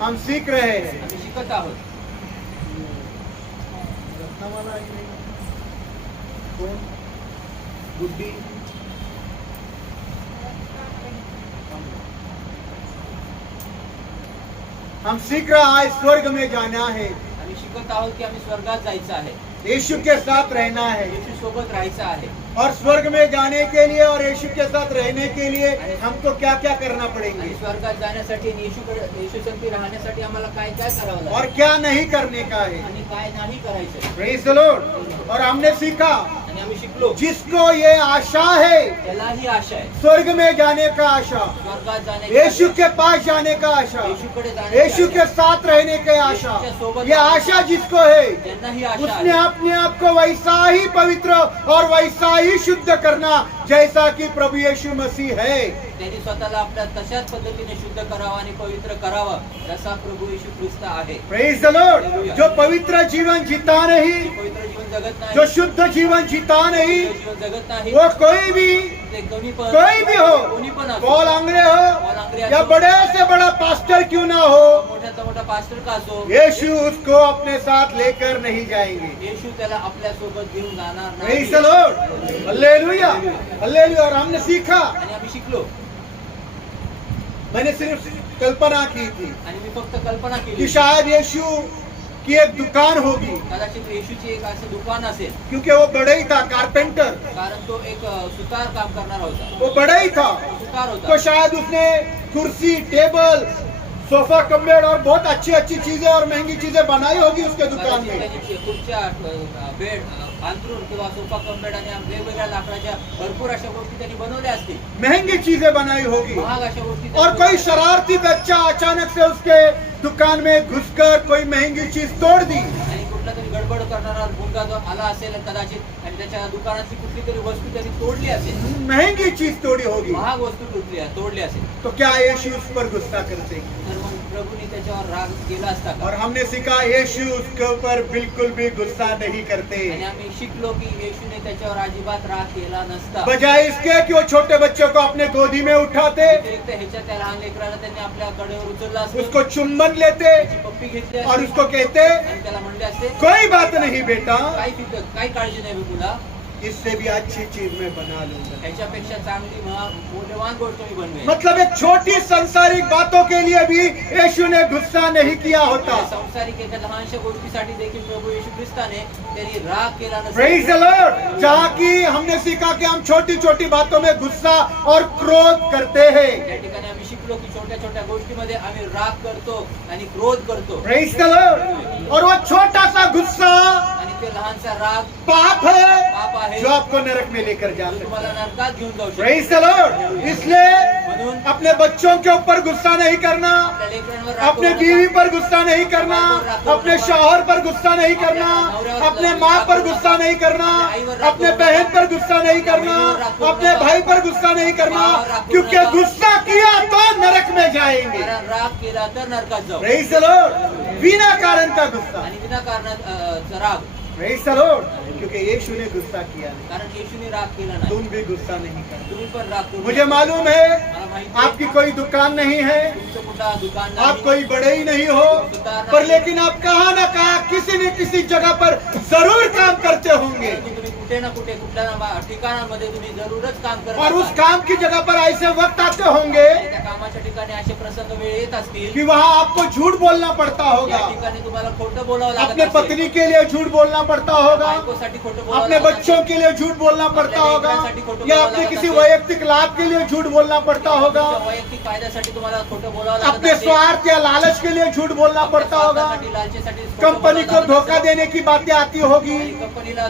हम सीख रहे हैं. आम्ही शिकत आहोत. रत्नावाला आहे की नाही? कोण? गुड्डी. हम सीख रहा है स्वर्ग में जाना है, आम्ही शिकत आहोत की आम्ही स्वर्गात जायचं आहे, यीशु के साथ रहना है. येशू सोबत राहायचं आहे. और स्वर्ग में जाने के लिए और यीशु के साथ रहने के लिए हमको क्या क्या करना पड़ेंगे आणि स्वर्गात जाण्यासाठी आणि येशू संगती राहण्यासाठी आम्हाला काय काय करावं और लागेल क्या नहीं करने का है. आणि काय नाही करायचं. Praise the Lord. और हमने सीखा आणि आम्ही शिकलो जिसको ये आशा है त्यालाही आशा आहे स्वर्ग में जाने का आशा, स्वर्गात जाण्याची यीशु आशा, के पास जाने का आशा, येशूकडे जाण्याची यीशु के आशा. साथ रहने की आशा, ये आशा जिसको है ज्यांनाही आशा उसने आहे अपने आप को वैसा ही पवित्र और वैसा ही शुद्ध करना जैसा कि प्रभु यीशु मसीह है. त्यांनी स्वतःला आपल्या तशाच पद्धतीने शुद्ध करावं आणि पवित्र करावं जसा प्रभु येशू ख्रिस्त आहे. Praise the Lord. जो पवित्र जीवन जीता नहीं, पवित्र जीवन जगत नाही, जो शुद्ध जीवन जीता नहीं, शुद्ध जीवन जगत नाही, वो कोई भी ते कोणी पण हो, पॉल आंग्रे हो या बड़े से बड़ा पास्टर क्यों ना हो, मोठ्याचा मोठा पास्टर का असो, यीशु उसको अपने साथ लेकर नहीं जाएंगे. येशू त्याला आपल्या सोबत घेऊन जाणार प्रेज नाही. The Lord. Hallelujah, hallelujah. और हमने सीखा, आणि आम्ही शिकलो मैंने सिर्फ कल्पना की थी आणि मी फक्त कल्पना कि केली शायद यीशु की एक दुकान होगी, कदाचित येशूची एक असं दुकान असेल, क्योंकि वो बड़ा ही था, कारपेंटर. कारण तो एक सुतार काम करणारा होता, वो बड़ा ही था, सुतार तो होता. शायद उसने कुर्सी, टेबल, सोफा, कम्बेड और बहुत अच्छी अच्छी चीजें और महंगी चीजें बनाई होगी उसके दुकान कदाचित में. त्यांनी खुर्च्या, बेड, अंथरूण किंवा सोफा कम्बेड आणि वेगवेगळ्या लाकडाच्या भरपूर अशा गोष्टी त्यांनी बनवल्या असतील, महंगी चीजें बनाई होगी. महाग अशा गोष्टी और त्यांनी कोई बनवल्या. शरारती बच्चा अचानक से उसके दुकान में घुसकर कोई महंगी चीज तोड़ दी. आणि कुठला तरी गडबड करणारा मुलगा जो आला असेल कदाचित आणि त्याच्या दुकानातली कुठली तरी वस्तू त्यांनी तोडली असेल, महंगी चीज तोड़ी होगी. महाग वस्तू तोडली असेल, तो क्या यीशु उस पर गुस्सा करते? तर मग प्रभूने त्याच्यावर राग केला असता का? और हमने सीखा यीशु उसके ऊपर बिल्कुल भी गुस्सा नहीं करते. आणि आम्ही शिकलो की येशूने त्याच्यावर अजिबात राग केला नसता. बजाय इसके कि वो छोटे बच्चों को अपने गोदी में उठाते, व्यतिरिक्त ह्याच्या त्या लहान लेकराला त्यांनी आपल्या कडेवर उचलला असतो, उसको चुंबन लेते पप्पी घेतली और असती उसको कहते आणि त्याला म्हणले असते कोई बात नहीं बेटा, काही काळजी नाही बे तुला, इससे भी अच्छी चीज मैं बना लूंगा. ह्याच्यापेक्षा चांगली मौल्यवान गोष्ट मी बनवेन. मतलब एक छोटी सांसारिक बातों के लिए भी यीशु ने गुस्सा नहीं किया होता. संसारिक एका लहानशा गोष्टीसाठी देखील प्रभू येशू ख्रिस्ताने त्यांनी राग केला प्रेज द नसेल. लॉर्ड. जहाँ की हमने सीखा कि हम छोटी छोटी बातों में गुस्सा और क्रोध करते हैं. या ठिकाणी आम्ही शिकलो की छोट्या छोट्या गोष्टीमध्ये आम्ही राग करतो आणि क्रोध करतो प्रेज द लॉर्ड. और वो छोटा सा गुस्सा आणि ते लहानसा राग पाप है पाप आहे जो आपको नरक में लेकर जा जो सकता तुम्हाला है. नरकात घेऊन जाऊ शकतो. Praise the Lord. इसलिए म्हणून अपने बच्चों के ऊपर गुस्सा नहीं करना, आपल्या लेकरांवर राग अपने करू बीवी नका. पर गुस्सा नहीं करना, अपने शौहर पर गुस्सा नहीं करना, अपने माँ पर गुस्सा नहीं करना, अपने बहन पर गुस्सा नहीं करना, अपने भाई पर गुस्सा नहीं करना, क्योंकि गुस्सा किया तो नरक में जाएंगे. कारण राग केला तर नरकात जाऊ. Praise the Lord. बिना कारण का गुस्सा. आणि विनाकारणात राग, प्रेज द लॉर्ड. क्योंकि यीशु ने गुस्सा किया नहीं. कारण येशूने राग केला नाही. तुम भी गुस्सा नहीं करना. तुम्ही पण राग करू मुझे नका. मालूम है मला माहिती आहे, आपकी कोई दुकान नहीं है, तुमचं कुठला दुकान आप नाही, कोई बड़े ही नहीं हो, पर लेकिन आप कहाँ ना कहाँ किसी न किसी जगह पर जरूर काम करते होंगे. परंतु तुम्ही कुठे ना कुठे कुठल्या ठिकाणांमध्ये तुम्ही जरूरच काम करत और उस असाल. काम की जगह पर ऐसे वक्त आते होंगे आणि त्या कामाच्या ठिकाणी असे प्रसंग वेळ येत असतील कि वहाँ आपको झूठ बोलना पड़ता या होगा, ठिकाणी तुम्हाला खोटं बोलावं लागत अपने असेल. पत्नी के लिए झूठ बोलना पड़ता होगा, बायकोसाठी खोटं बोलावं अपने लागत बच्चों असेल. के लिए झूठ बोलना पड़ता होगा, या अपने किसी वैयक्तिक लाभ के लिए झूठ बोलना पड़ता होगा, तुमच्या वैयक्तिक फायद्यासाठी तुम्हाला खोटं बोलावं लागत अपने असेल. स्वार्थ या लालच के लिए झूठ बोलना आपल्या पड़ता होगा, स्वार्थासाठी, लालचेसाठी खोटं कंपनी बोलावं को लागत धोखा असेल. देने की बातें आती होगी. आणि कंपनीला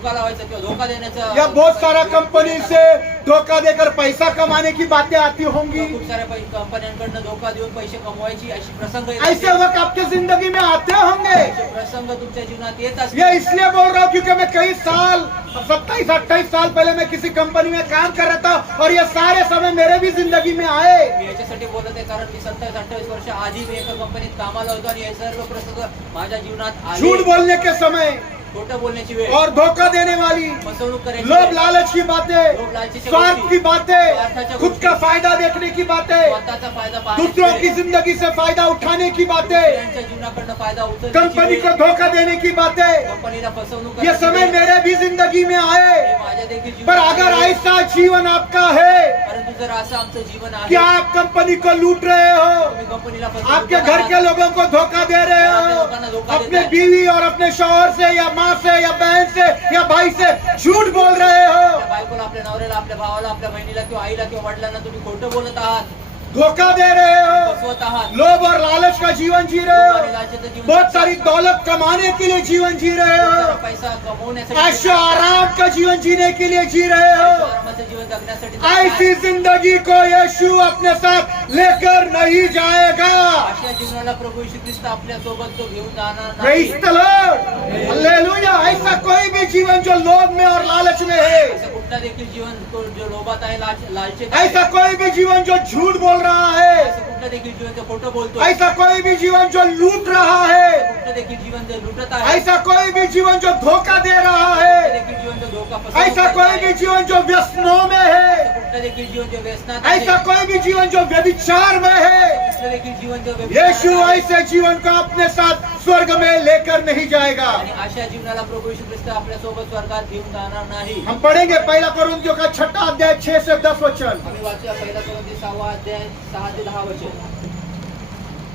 धोका लावायचा किंवा धोका देण्याचा या बहुत सारा कंपनी से धोखा देकर पैसा कमाने की बातें आती होंगी। खूप साऱ्या कंपन्यांकडनं धोका देऊन पैसे कमवायची अशी प्रसंग येत ऐसे असतील. वक्त आपके जिंदगी में आते होंगे। असे प्रसंग तुमच्या जीवनात येत असतील. ये इसलिए बोल रहा हूँ क्योंकि मैं कई साल 27-28 साल पहले मैं किसी कंपनी में काम कर रहा था और ये सारे समय मेरे भी जिंदगी में आए। मी याच्यासाठी बोलत आहे कारण मी 27-28 वर्ष आधी मी एका कंपनीत कामाला होतो आणि हे सर्व प्रसंग माझ्या जीवनात आले. झूठ बोलने के समय खोटं बोलण्याची वेळ, और धोखा देने वाली, फसवणूक करायची लोभ वेळ, लालच की बातें, लोभ लालचीच्या स्वार्थ गोष्टी, की बातें, स्वार्थाच्या खुद गोष्टी, का फायदा देखने की बातें, स्वतःचा फायदा पाहण्याची दूसरों वेळ, की जिंदगी से फायदा उठाने की बातें, दुसऱ्यांच्या जीवनाकडनं फायदा उचलण्याची कंपनी वेळ, को धोखा देने की बातें, कंपनीला फसवणूक ये करण्याची समय वेळ, मेरे भी जिंदगी में हे आए। माझ्या देखील पर जीवनात अगर आले. ऐसा जीवन आपका है परंतु जर असं आमचं जीवन आहे कि आप कंपनी को लूट रहे हो, तुम्ही कंपनीला फसवणूक आपके करत घर आहात, के लोगों को धोखा दे रहे हो, अपने बीवी और अपने शौहर से या माँ से या बहन से या भाई से झूठ बोल रहे हो, आपल्या बायकोला, आपल्या नवऱ्याला, आपल्या भावाला, आपल्या बहिणीला किंवा आईला किंवा वडिलांना तुम्ही खोटं बोलत आहात, धोखा दे रहे हो, फसवत आहात, लोभ और लालच का जीवन जी रहे लोभ आणि हो, लालचेचं जीवन बहुत जगत सारी आहात. दौलत कमाने के लिए जीवन जी रहे खूप सारा हो, पैसा कमवण्यासाठी ऐशो आराम का जीवन जीने के लिए जी रहे हो। आरामाचं जीवन जगण्यासाठी जगत ऐसी आहात. जिंदगी को यीशु अपने साथ लेकर नहीं जाएगा। अशा जीवनाला प्रभू यीशु ख्रिस्त आपल्या सोबत तो घेऊन जाणार प्रेज नाही. The Lord, hallelujah. ऐसा कोई भी जीवन जो लोभ में और लालच में है, असं कुठला देखील जीवन तो जो लोभात आहे, लालचेत आहे, ऐसा कोई भी जीवन जो झूठ बोल रहा है, असं कुठलं देखील जीवन ते खोटं बोलतो, ऐसा कोई भी जीवन जो लूट रहा है, कुठलं देखील जीवन ते लुटत आहे, ऐसा कोई भी जीवन जो धोखा दे रहा कुठलं है, देखील जीवन ते धोका फसवणूक ऐसा करत कोई आहे, भी जीवन जो व्यसनों में है, कुठलं देखील जीवन जे व्यसनात आहे, ऐसा कोई भी जीवन जो व्यभिचार में है, कुठलं देखील जीवन जे यीशु व्यभिचारात आहे. ऐसे जीवन को अपने साथ स्वर्ग में लेकर नहीं जाएगा। आणि अशा जीवनाला प्रभू यीशु ख्रिस्त आपल्या सोबत स्वर्गात घेऊन जाणार नाही. हम पढ़ेंगे पहला कोरिन्थियों का 6 अध्याय 6 से 10 वचन। आम्ही वाचूया पहिला कोरिन्थी 6 अध्याय 6 ते 10 वचन.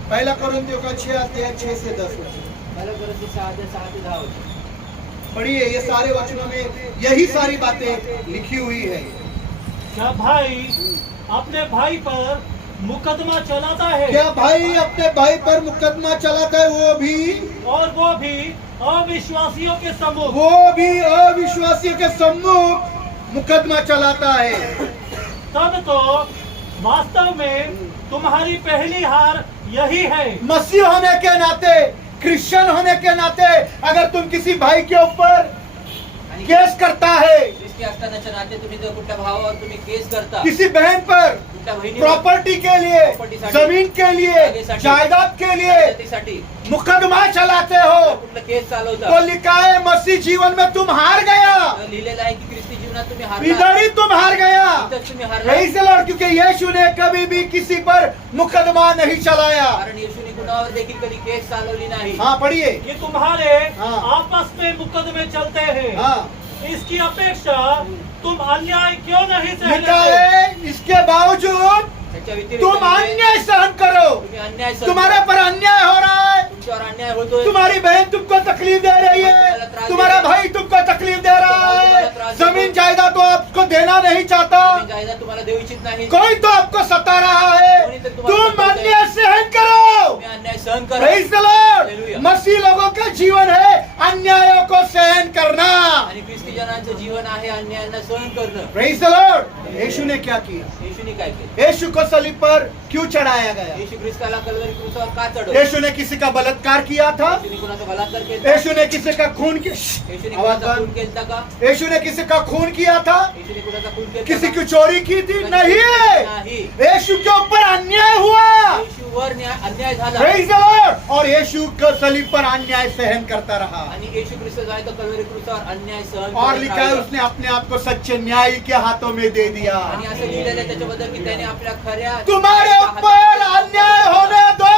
पहला कोरिन्थियों का 6 अध्याय 6 से 10 वचन पहिला कोरिन्थी 6 अध्याय 6 ते 10 वचन. पढ़िए। ये सारे वचनों में यही सारी बातें लिखी हुई है। क्या भाई अपने भाई पर मुकदमा चलाता है क्या भाई अपने भाई पर मुकदमा चलाता है, और वो भी अविश्वासियों के सम्मुख? वो भी अविश्वासियों के सम्मुख मुकदमा चलाता है। तब तो वास्तव में तुम्हारी पहली हार यही है। मसीह होने के नाते, क्रिश्चियन होने के नाते अगर तुम किसी भाई के ऊपर आणि केस करता है, ख्रिस्ती असतानाच्या नाते तुम्ही जर कुठल्या भावावर तुम्ही केस करता, किसी बहन पर कुठल्या बहिणीवर प्रॉपर्टी के लिए, प्रॉपर्टीसाठी, जमीन के लिए, जागेसाठी, जायदाद के लिए जातीसाठी मुकदमा चलाते हो, कुठलं केस चालवता, तो लिखा है मसीह जीवन में तुम हार गया, लिहिलेलं आहे की ख्रिस्ती जीवनात तुम्ही हारला, इधर ही तुम हार गया। इथंच तुम्ही हारला. Praise the Lord, क्योंकि यीशु ने कभी भी किसी पर मुकदमा नहीं चलाया। कारण येशूने कुणावर देखील कधी केस चालवली नाही. हाँ पढ़िए। ये तुम्हारे हाँ। आपस में मुकदमे चलते हैं। हाँ इसकी अपेक्षा तुम अन्याय क्यों नहीं सह लिखा लेते? है इसके बावजूद त्याच्या व्यतिरिक्त तुम अन्याय सहन करो। तुम्ही अन्याय सहन तुम्हारे पर अन्याय हो रहा है, तुमच्यावर अन्याय होतोय, तुम्हारी बहन तुमको तकलीफ दे रही है, तुम्हारा भाई तुमको तकलीफ दे रहा है, जमीन जायदाद तो आपको देना नहीं चाहता, तुम्ही जायदाद तुम्हाला देऊ इच्छित नाही, कोई तो आपको सता रहा है, तुम अन्याय सहन करो। तुम्ही अन्याय सहन करा. Praise the Lord। Hallelujah. मसीह लोगों का जीवन है अन्यायों को सहन करना। आणि ख्रिस्ती जनांचं जीवन आहे अन्यायांना सहन करणं. Praise the Lord। यीशु ने क्या किया? येशूने काय केलं? यीशु को सलीब पर क्यों चढ़ाया गया? येशू ख्रिस्ताला कल्वरी क्रूसावर का चढवलं? यीशु ने किसी का बलात्कार किया था? येशूने कुणाचा बलात्कार केला? यीशु ने किसी का खून किया? येशूने आवाज कुणाचा खून बंद। केलता का? यीशु ने किसी का खून किया था? येशूने कुणाचा खून केलता किसी का? की चोरी की थी? नहीं। नाही. यीशु के ऊपर अन्याय हुआ। येशूवर अन्याय झाला. Praise the Lord। और यीशु को सलीब पर अन्याय सहन करता रहा। आणि येशू ख्रिस्त जो आहे तो कल्वरी क्रूसावर अन्याय सहन और करत लिखा है राहिला. उसने अपने आप को सच्चे न्याय के हाथों में दे दिया। आणि असं लिहिलेलं आहे त्याच्याबद्दल की त्याने आपल्या खऱ्या तुम्हारे ऊपर अन्याय होने दो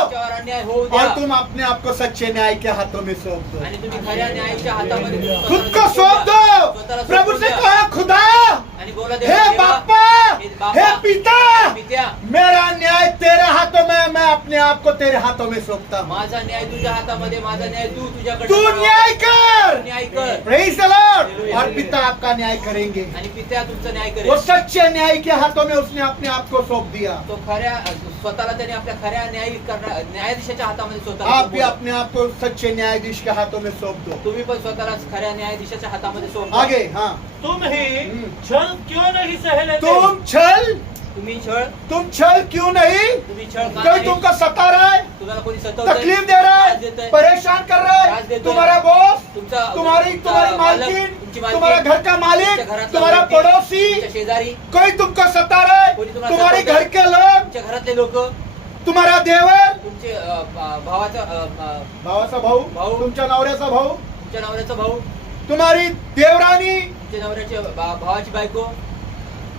त्याच्यावर अन्याय होऊ द्या. और तुम अपने आप को सच्चे न्याय के हाथों में सौंप दो। आणि तुम्ही खऱ्या न्यायाच्या हातामध्ये खुद को सौंप दो। स्वतःला प्रभु सौंपून से द्या. कहो खुदा, आणि बोला हे देवा, बापा, हे बापा, हे पिता, पित्या, मेरा न्याय तेरे हाथों में, मैं अपने आप को तेरे हाथों में सौंपता हूँ। माझा न्याय तुझ्या हातामध्ये, माझा न्याय तू तुझ्याकडे तू न्याय कर, न्याय कर प्रेज द लॉर्ड, और पिता आपका न्याय करेंगे। आणि पित्या तुमचा न्याय वो करेल। सच्चे न्याय के हाथों में उसने अपने आप को सौंप दिया। तो खऱ्या स्वतःला त्याने आपल्या खऱ्या न्यायाधीशाच्या हातामध्ये स्वतःला आप भी सोपवलं. अपने आप को सच्चे न्यायाधीश के हाथों में सौंप दो। तुम्ही पण स्वतःला खऱ्या न्यायाधीशाच्या हातामध्ये सोपवा. आगे, हाँ, तुम ही छल क्यों नहीं सह लेते? तुम्ही छळ तुम छल क्यों नहीं? तुम्ही छळ का कोई नाही? तुमको सता रहा है, तुम्हाला कोणी सतवतंय, तकलीफ दे रहा त्रास है, देतंय, परेशान कर रहा त्रास है, देतोय. तुम्हारा बॉस, तुमचा तुम्हारी मालक, मालकिन, तुमची मालकीन, तुम्हारा घर का मालिक, तुमच्या घरातला तुम्हारा मालकीन, पड़ोसी, तुमच्या शेजारी, कोई तुमको सता रहा है, कोणी तुम्हाला तुम्हारे सतावतंय. घर के लोग, तुमच्या घरातले लोक, तुम्हारा देवर, तुमचे भावाचा भावाचा भाऊ, भाऊ. तुमच्या नवऱ्याचा भाऊ, तुमच्या नवऱ्याचा भाऊ, तुम्हारी देवरानी, तुमच्या नवऱ्याच्या भावाची बायको,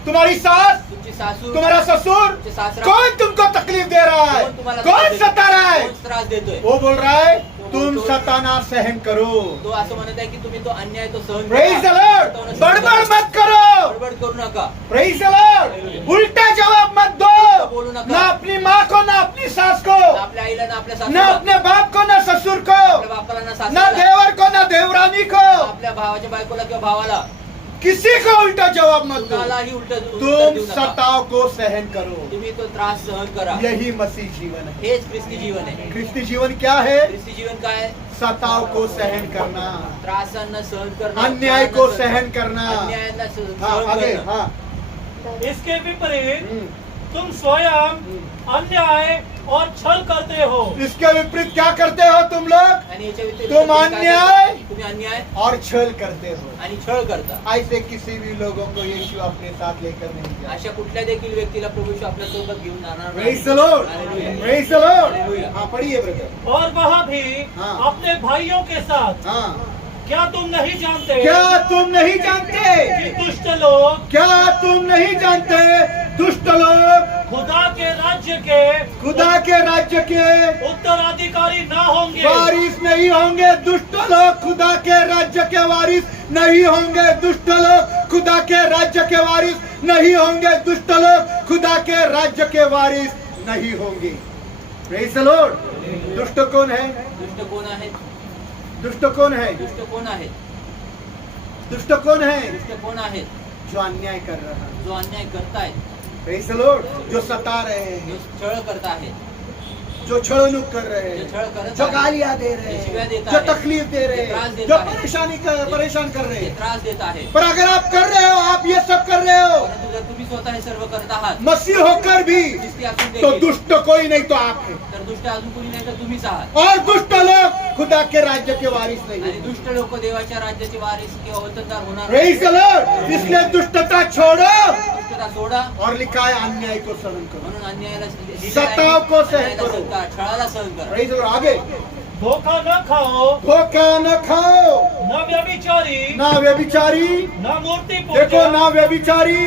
तुम्हारी सास, तुमची सासू, तुम्हारा ससुर, तुमचे सासरा, कौन तुमको तकलीफ दे रहा है, कोण तुम्हाला कौन त्रास देतोय? सता रहा है? कोण त्रास देतोय? वो बोल रहा है तुम तो- सताना सहन करो। तो असं म्हणत आहे की तुम्ही तो अन्याय तो सहन प्रेज द करा. लॉर्ड, स्वतःहून सहन बड़बड़ करा. मत करो, बडबड करू नका. प्रेज द लॉर्ड, उल्टा जवाब मत दो, बोलू नका. ना अपनी माँ को, ना अपनी सास को, ना आपल्या आईला ना आपल्या ना सासूला, अपने बाप को, ना ससुर को, आपल्या बापाला ना ना सासूला, देवर को, ना देवरानी को, आपल्या भावाच्या बायकोला किंवा भावाला किसी को उल्टा जवाब मत दो। कुणालाही उलट उत्तर तुम देऊ नका. सताव को सहन करो, तुम्ही तो त्रास सहन करा. यही मसीह जीवन है। हेच ख्रिस्ती जीवन आहे. ख्रिस्ती जीवन क्या है? ख्रिस्ती जीवन काय आहे? सताव को सहन करना, त्रासांना सहन करणं, अन्याय को सहन करना। अन्यायांना सहन हाँ, आगे, करणं. हाँ, इसके विपरीत हम्म। तुम स्वयं अन्याय और छल करते हो। इसके विपरीत क्या करते हो तुम लोग? आणि याच्या व्यतिरिक्त तुम तुम्ही काय अन्याय करता? तुम्ही अन्याय और छल करते हो। आणि छळ करता. ऐसे किसी भी लोगों को यीशु अपने साथ लेकर नहीं गया। अशा कुठल्या देखील व्यक्तीला प्रभू येशू आपल्या सोबत घेऊन जाणार नाही. Praise the Lord, Hallelujah. praise the Lord। Hallelujah. हाँ, पढ़िए ब्रदर। और वह भी हाँ। अपने भाइयों के साथ। हाँ, क्या तुम नहीं जानते क्या तुम नहीं जानते? कि दुष्ट लोग क्या तुम नहीं जानते? दुष्ट लोग खुदा के राज्य के खुदा के राज्य के उत्तराधिकारी ना होंगे। वारिस नहीं होंगे। दुष्ट लोग खुदा के राज्य के वारिस नहीं होंगे। दुष्ट लोग खुदा के राज्य के वारिस नहीं होंगे। दुष्ट लोग खुदा के राज्य के वारिस नहीं होंगे। Praise the Lord. दुष्ट कौन है? दुष्ट कोण आहेत? दुष्ट कौन है? दुष्ट कोण आहेत? दुष्ट कौन है? दुष्ट कोण आहेत? जो अन्याय कर रहा है। जो अन्याय करतायत, प्रेज द लॉर्ड। जो सता रहे जो हैं, छळ करत आहेत, जो छळणूक कर रहे जो हैं, छळ करत जो आहेत, गालियां दे रहे जो शिव्या हैं, देत जो आहेत, तकलीफ दे रहे त्रास हैं, देत जो आहेत, परेशान कर रहे जे हैं। त्रास देत आहेत. पर अगर आप कर रहे हो, आप ये सब कर रहे हो, परंतु जर तुम्ही स्वतः हे सर्व करत आहात, मसीह होकर भी, ख्रिस्ती असून तो देखील, दुष्ट कोई नहीं तो आप है। तर दुष्ट अजून कोणी नाही तर तुम्हीच आहात. और दुष्ट लोग खुदा के राज्य के वारिस नहीं आणि है। दुष्ट लोक देवाच्या राज्याचे वारिस किंवा वतनदार होणार प्रेज द लॉर्ड। इसलिए दुष्टता छोड़ो, दुष्टता सोडा. और लिखा है अन्याय को सहन करो। म्हणून अन्यायाला सताव को सहन अन्यायाला करो। सहन करा, छळाला सहन करा. Praise the Lord. आगे, धोखा न खाओ, धोखा न खाओ, न व्यभिचारी, ना व्यभिचारी, न मूर्ति देखो, पूजक, ना व्यभिचारी,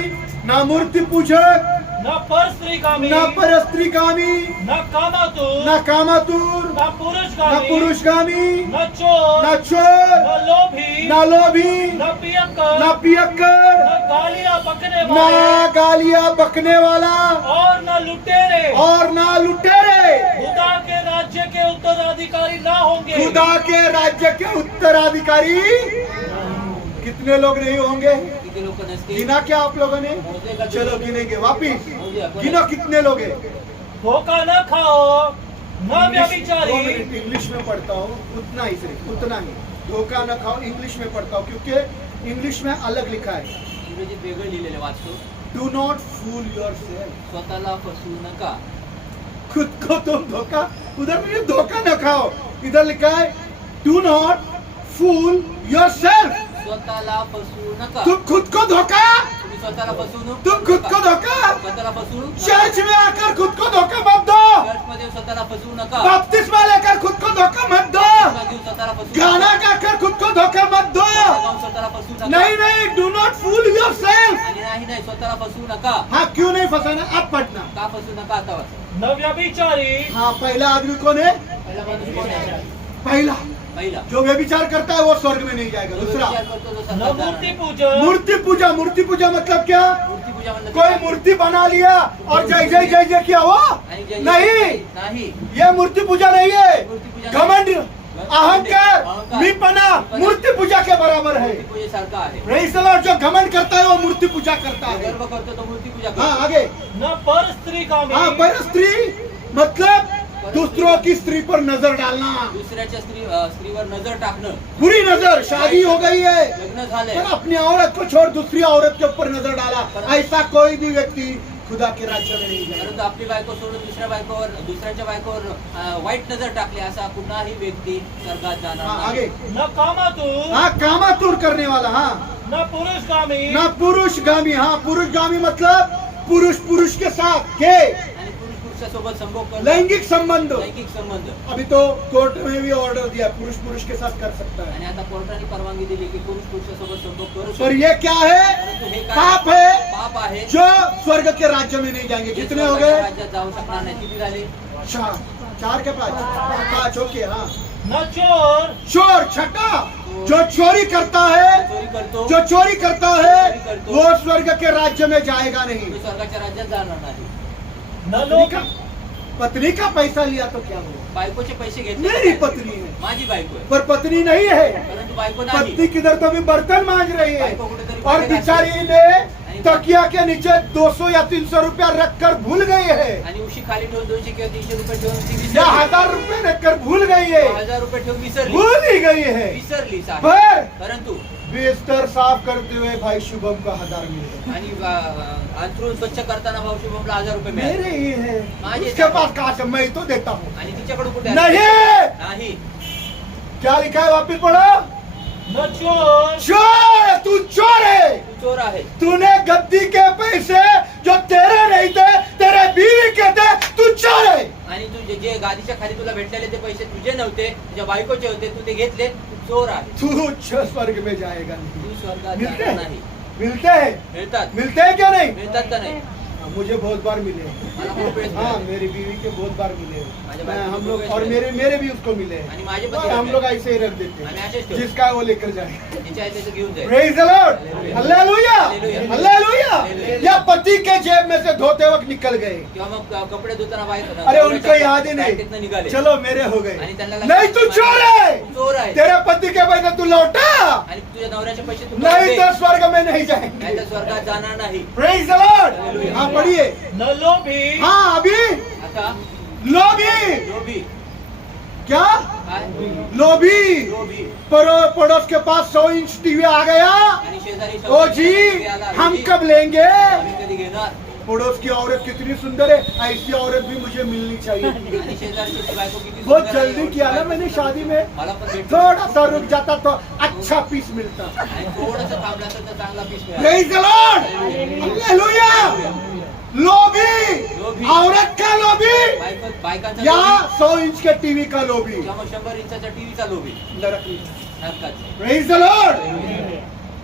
ना मूर्ति पूजक, न परस्त्रीगामी, ना परस्त्रीगामी, न कामातुर, ना कामातुर, न ना पुरुषगामी, पुरुषगामी, न चोर, ना चोर, न लोभी, ना लोभी, न पियक्कर, ना पियक्कर, न गालियां बकने वाले, ना गालियां बकने वाला, और न लुटेरे और ना लुटेरे खुदा के राज्य के उत्तराधिकारी ना होंगे। खुदा के राज्य के उत्तराधिकारी कितने लोग नहीं होंगे? किती लोक नसतील? गिना क्या आप लोगों ने? मोजले का? चलो गिनेंगे वापिस। मोजूया. गिनो कितने लोग हैं? धोखा न खाओ, न व्यभिचारी, इंग्लिश में पढ़ता हूँ, उतना ही सिर्फ, उतना ही। धोखा न खाओ इंग्लिश में पढ़ता हूँ, क्योंकि इंग्लिश में अलग लिखा है। इंग्रजीत वेगळं लिहिलेलं वाचतो. Do not fool yourself. स्वतःला फसवू नका. खुद को तुम धोखा, उधर में धोखा न खाओ, इधर लिखा है do not fool yourself. स्वतःला फसवू नका. तुम खुद को धोखा, तुम्ही स्वतःला फसवू तुम खुद को धोखा, स्वतःला फसवू नका. चर्च में आकर खुद को धोखा मत दो, चर्चमध्ये स्वतःला फसवू नका. बपतिस्मा लेकर खुद को धोखा मत दो, घेऊन स्वतःला फसवू गाना नका. गाकर खुद को धोखा मत दो। गाऊन स्वतःला फसवू नका. नहीं नहीं, do not fool yourself. आणि नाही स्वतःला फसवू नका. हाँ, क्यों नहीं फंसाना? अब पढ़ना। का फसवू नका आता वाचा. न व्यभिचारी, हाँ, पहला आदमी कौन है? पहिला माणूस कोण आहे? पहला पहिला जो व्यभिचार करता है वो स्वर्ग में नहीं जाएगा। जो दूसरा विचार करतो तो न स्वर्गात मूर्ति जाणार. पूजक, मूर्ति पूजा। मूर्ति पूजा मतलब क्या? मूर्ती पूजा म्हणलं कोई मूर्ति बना लिया और जय जय जय जय किया वो आणि जय- नहीं, नाही ये मूर्ति पूजा नहीं है, मूर्ति पूजा घमंड अहंकार अहंकार, मीपना मूर्ति पूजा के बराबर है। मूर्ती पूजेसारखं आहे प्रेज़ द लॉर्ड, जो घमंड करता है वो मूर्ति पूजा करता जो है। गर्व करतो तो मूर्ती पूजा हाँ करतो आगे, न पर स्त्री कामी हाँ पर स्त्री मतलब दूसरों की स्त्री पर नजर डालना, दुसऱ्याच्या स्त्रीवर नजर टाकणं बुरी नजर, शादी हो गई है लग्न झालंय पर अपनी औरत को छोड़ दूसरी औरत के ऊपर नजर डाला, ऐसा कोई भी व्यक्ती खुदा के राज्य में नहीं जाएगा। परंतु आपली बायको सोडून दुसऱ्याच्या बायकोवर वाईट नजर टाकली असा कुणाही व्यक्ती स्वर्गात जाणार हाँ नाही. आगे, न कामातुर हाँ कामातुर करने वाला, हाँ न पुरुष कामी ना पुरुषगामी, हाँ पुरुषगामी मतलब पुरुष पुरुष के साथ के आणि पुरुष पुरुषासोबत संभोग करणं, लैंगिक संबंध। लैंगिक संबंध. अभी तो कोर्ट में भी ऑर्डर दिया पुरुष पुरुष के साथ कर सकता है, आणि आता कोर्टाने परवानगी दिली की पुरुष पुरुषासोबत संभोग करू पर शकतो. ये क्या है, परंतु हे पाप काय है पाप आहे. जो स्वर्ग के राज्य में नहीं जाएंगे। हे कितने हो स्वर्गाच्या गए? राज्यात जाऊ शकणार नाही. किती झाले? चार, चार के पाँच ओके, हाँ न चोर चोर छठा, जो चोरी करता है, चोरी करतो जो चोरी करता है वो स्वर्ग के राज्य में जाएगा तो नहीं। स्वर्गाच्या राज्यात जाणार नाही. न पत्नी लोक का, पत्नी का पैसा लिया तो क्या हुआ, बायकोचे पैसे घेतले मेरी पत्नी है माझी बायको आहे पर पत्नी नहीं है, परंतु बायको नाही. पत्नी किधर तो भी बर्तन मांज रही है बायको कुठेतरी और बाहेर बिचारी असते. ने तकिया के नीचे 200 या 300 रुपया रखकर भूल गई है, आणि उशी खाली ठेवून 200 किंवा 300 रुपये ठेवून ती या विसरली. 1000 रुपये रखकर भूल गई है, 1000 रुपये ठेवून विसरली भूल ही गई है। विसरलीच आहे. पर परंतु बिस्तर साफ करते हुए भाई शुभम को 1000 मिले, आणि अंथरूण स्वच्छ करताना भाऊ शुभमला 1000 रुपये मिळाले. मेरे ही है, माझे उसके पास कहा से मैं तो देता हूँ। आणि तिच्याकडून कुठे नहीं, नाही. क्या लिखा है वापिस पढ़ो, न चोर चोर, तू चोर है, तू चोर आहे. तूने गद्दी के पैसे जो तेरे नहीं थे तेरे बीवी के थे, तू चोर है। आणि तू जे गादीच्या खाली तुला भेटलेले ते पैसे तुझे नव्हते तुझ्या बायकोचे होते तू ते घेतले तू चोर आहे. तू स्वर्ग में जाएगा नहीं। तू स्वर्गात मिलते जाणार हैं, नाही. मिलते हैं, मिळतात मिलते हैं क्या नहीं? मिळतात का नाही? मुझे बहुत बार मिले, मला खूप वेळेस हाँ मिळाले. मेरी बीवी के बहुत बार मिले, माझ्या मैं बायकोचे हम खूप लोग वेळेस और मिळाले. मेरे भी उसको मिले, आणि माझे पण और मिळाले. हम लोग ऐसे ही रख देते आम्ही हैं, असेच ठेवतो. जिसका है वो लेकर जाए। ज्याच्या आहे त्याचं घेऊन जाईल. Praise the Lord, hallelujah, hallelujah. Hallelujah. Hallelujah. या पति के जेब में से धोते वक्त निकल गए, किंवा मग कपडे धुताना बाहेर अरे उनको याद ही पॅन्टीतनं नहीं, निघाले. चलो मेरे हो गए, आणि त्यांना नहीं तू चोर है, तू चोर आहे. तेरे पति के पैसे तू लौटा, आणि तुझ्या नवऱ्याचे पैसे तू नहीं दे. तो स्वर्ग में नहीं नाही जाएंगे। तर स्वर्गात जाणार नाही. Praise the Lord, hallelujah. हाँ पढ़िए, न लोभी हाँ अभी आता लोभी, लोभी क्या काय लोभी, लोभी पड़ोस के पास 100 इंच टीवी आ गया, आणि शेजारी ओ जी हम कब लेंगे, आम्ही कधी घेणार. पड़ोस की औरत कितनी सुंदर है, ऐसी औरत भी मुझे मिलनी चाहिए। आणि शेजारची बायको किती बहुत सुंदर आहे, जल्दी किया ना मैंने शादी में, मला पण भेटली. थोड़ा सा रुक जाता तो अच्छा पीस मिलता। आणि थोडंसं थांबला तर चांगला पीस मिळाला. Praise the Lord, hallelujah. लोभी, लोभी. औरत का लोभी बायकांचा या लोभी 100 इंच के टीवी का लोभी, किंवा मग 100 इंचाच्या टीव्हीचा लोभी नरक में। नरकाचं. Praise the Lord,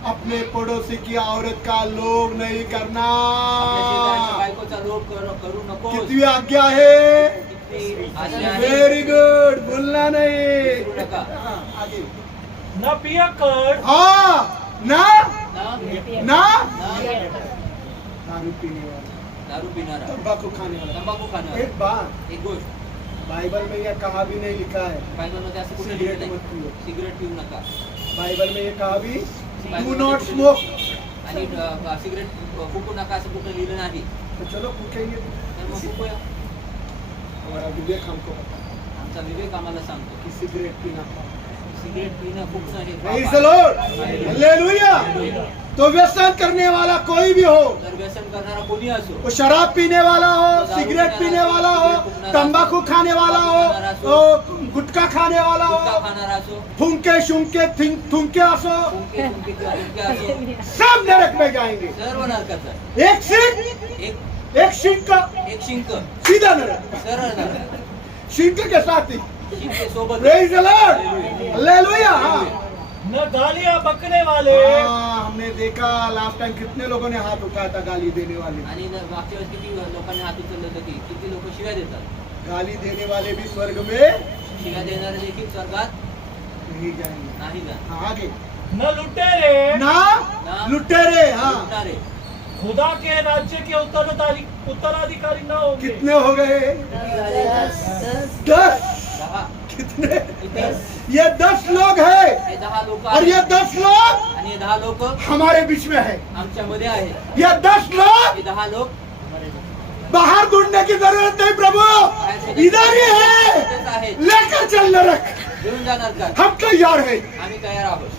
अपने पड़ोसी की औरत का लोभ नहीं करना। आपल्या शेजारच्या बायकोचा लोभ करू नको. कितनी आज्ञा है, किती आज्ञा आहे. वेरी गुड, भूलना नहीं। विसरू नका. हाँ, आगे, न पियक्कड़ हाँ ना ना ना ना दारू पीने वाला, दारू पिणारा तंबाकू खाने वाला। तंबाखू खाणारा. एक बात, एक गोष्ट बाइबल में यह कहा भी नहीं लिखा है, बायबलमध्ये असं कुठे सिगरेट लिहिलं मत नाही. पिओ। सिगरेट पिऊ नका. बाइबल में ये कहा भी डू नॉट स्मोक, आणि सिगरेट फुकू नका असं कुठं लिहिलं नाही. तो चलो पूछेंगे, तर मग फुकूया. हमारा विवेक हमको बताता आमचा विवेक आम्हाला सांगतो है कि सिगरेट पीना पाप है। सिगरेट पिणं फुकणं हे पाप Praise आहे. the Lord, hallelujah. तो व्यसन करने वाला कोई भी हो, तर व्यसन करणारा कोणी असो, वो शराब पीने वाला हो, सिगरेट पीने वाला हो, तंबाकू खाने वाला हो, तो गुटखा खाने वाला गुटखा हो, खाणारा असो, फुंके शुंके थुंके असो, फुंके फुंके किंवा फुंके असो, सब नरक में जाएंगे। सर्व नरकाचं. एक सिंह, एक एक शिंक का एक शिंक सीधा नरक, सरळ नरक. शिंक के साथ ही। शिंके सोबत. Praise the Lord, hallelujah. हाँ, न गालियां बकने वाले हाँ, हमने देखा लास्ट टाइम कितने लोगों ने हाथ उठाया था गाली देने वाले। आणि मागच्या वेळेस किती लोकांनी हात उचललं होतं की किती लोक शिव्या देतात. गाली देने वाले भी स्वर्ग में शिव्या देणारे देखील स्वर्गात नहीं जाएंगे। नाही जात. हाँ, आगे, न लुटेरे ना लुटेरे, हाँ लुटणारे खुदा के राज्य के उत्तराधिकारी न होंगे। कितने हो गए? 10। 10 कितने? इथे ये 10 लोग हैं हे 10 लोक और ये 10 लोग आणि हे 10 लोक हमारे बीच में है। आमच्या मध्ये आहेत. ये 10 लोग हे 10 लोक बाहर ढूंढने की जरूरत नहीं प्रभु, इधर ही है, इथेच आहेत. लेकर चल नरक। घेऊन जाणार का? हम तैयार हैं। आम्ही तयार आहोत.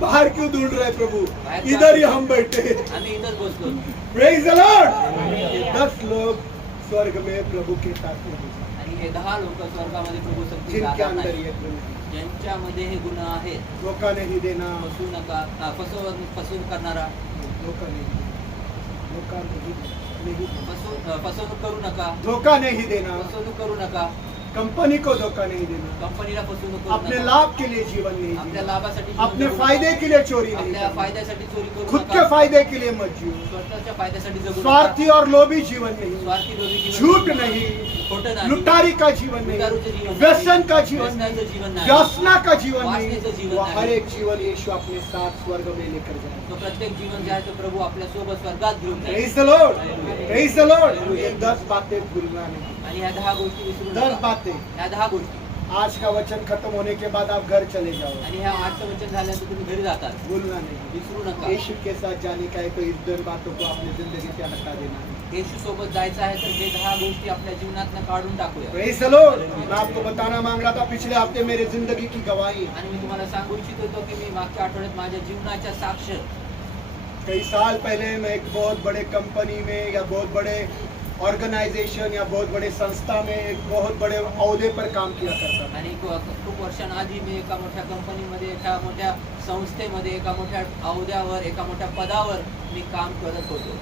बाहर क्यों ढूंढ रहे प्रभु, इधर ही हम बैठे हैं। आम्ही इथंच बसलो. Praise the Lord. 10 लोग स्वर्ग में प्रभु के साथ में, आणि हे 10 लोक स्वर्गामध्ये प्रभू संगती जिनके जाणार अंदर नाही. ये गुण है। ज्यांच्यामध्ये हे गुण आहेत. धोखा नहीं देना, फसवू नका. फसवून करणारा, धोखा नहीं, धोखा नहीं, फसवणूक करू नका. धोखा नहीं देना, फसवणूक करू नका. कंपनी को धोखा नहीं देना, कंपनीला फसवणूक करू अपने नका. लाभ के लिए जीवन नहीं आपल्या जीना, लाभासाठी जीवन अपने जगू फायदे नका. के लिए चोरी नहीं आपल्या करना, फायद्यासाठी चोरी करू खुद के नका. फायदे के लिए मत जियो, स्वतःच्या फायद्यासाठी जगू नका. स्वार्थी और लोभी जीवन नहीं, स्वार्थी लोभी जीवन झूठ नाही. नहीं, खोटं नाही. लुटारी का जीवन लुटारूचं नहीं, जीवन व्यसन का नाही. जीवन नहीं, व्यसनाचं जीवन नाही. व्यसना का जीवन वासनेचं नहीं, जीवन वो नाही. हर एक जीवन यीशु अपने साथ स्वर्ग में लेकर जाए। तो प्रत्येक जीवन जे आहे ते प्रभू आपल्या सोबत स्वर्गात घेऊन जाईल. Praise the Lord, praise the Lord. ये 10 बातें भूलना नहीं, आणि ह्या 10 गोष्टी विसरू 10 नका. बातें। ह्या 10 गोष्टी आज का वचन खत्म होने के बाद आप घर चले जाओ, आणि ह्या 8चं वचन झाल्यानंतर तुम्ही घरी जातात. भूलना नहीं। विसरू नका. यीशु के साथ जाने का है तो इस 10 बातों को अपनी जिंदगी से हटा देना है। येशू सोबत जायचं आहे तर हे 10 गोष्टी आपल्या जीवनातनं काढून टाकूया. Praise the Lord. मैं आपको बताना मांग रहा था, पिछले हफ्ते मेरे जिंदगी की गवाही, आणि मी तुम्हाला सांगू इच्छित होतो की मी मागच्या आठवड्यात माझ्या जीवनाच्या साक्ष कई साल पहले मैं एक बहुत बड़े कंपनी में या बहुत बड़े ऑर्गेनाइजेशन या बहुत बड़े संस्था में एक बहुत बड़े ओहदे पर काम किया करता था। आणि खूप वर्षांआधी मी एका मोठ्या कंपनीमध्ये, एका मोठ्या संस्थेमध्ये, एका मोठ्या अहोद्यावर, एका मोठ्या पदावर मी काम करत होतो.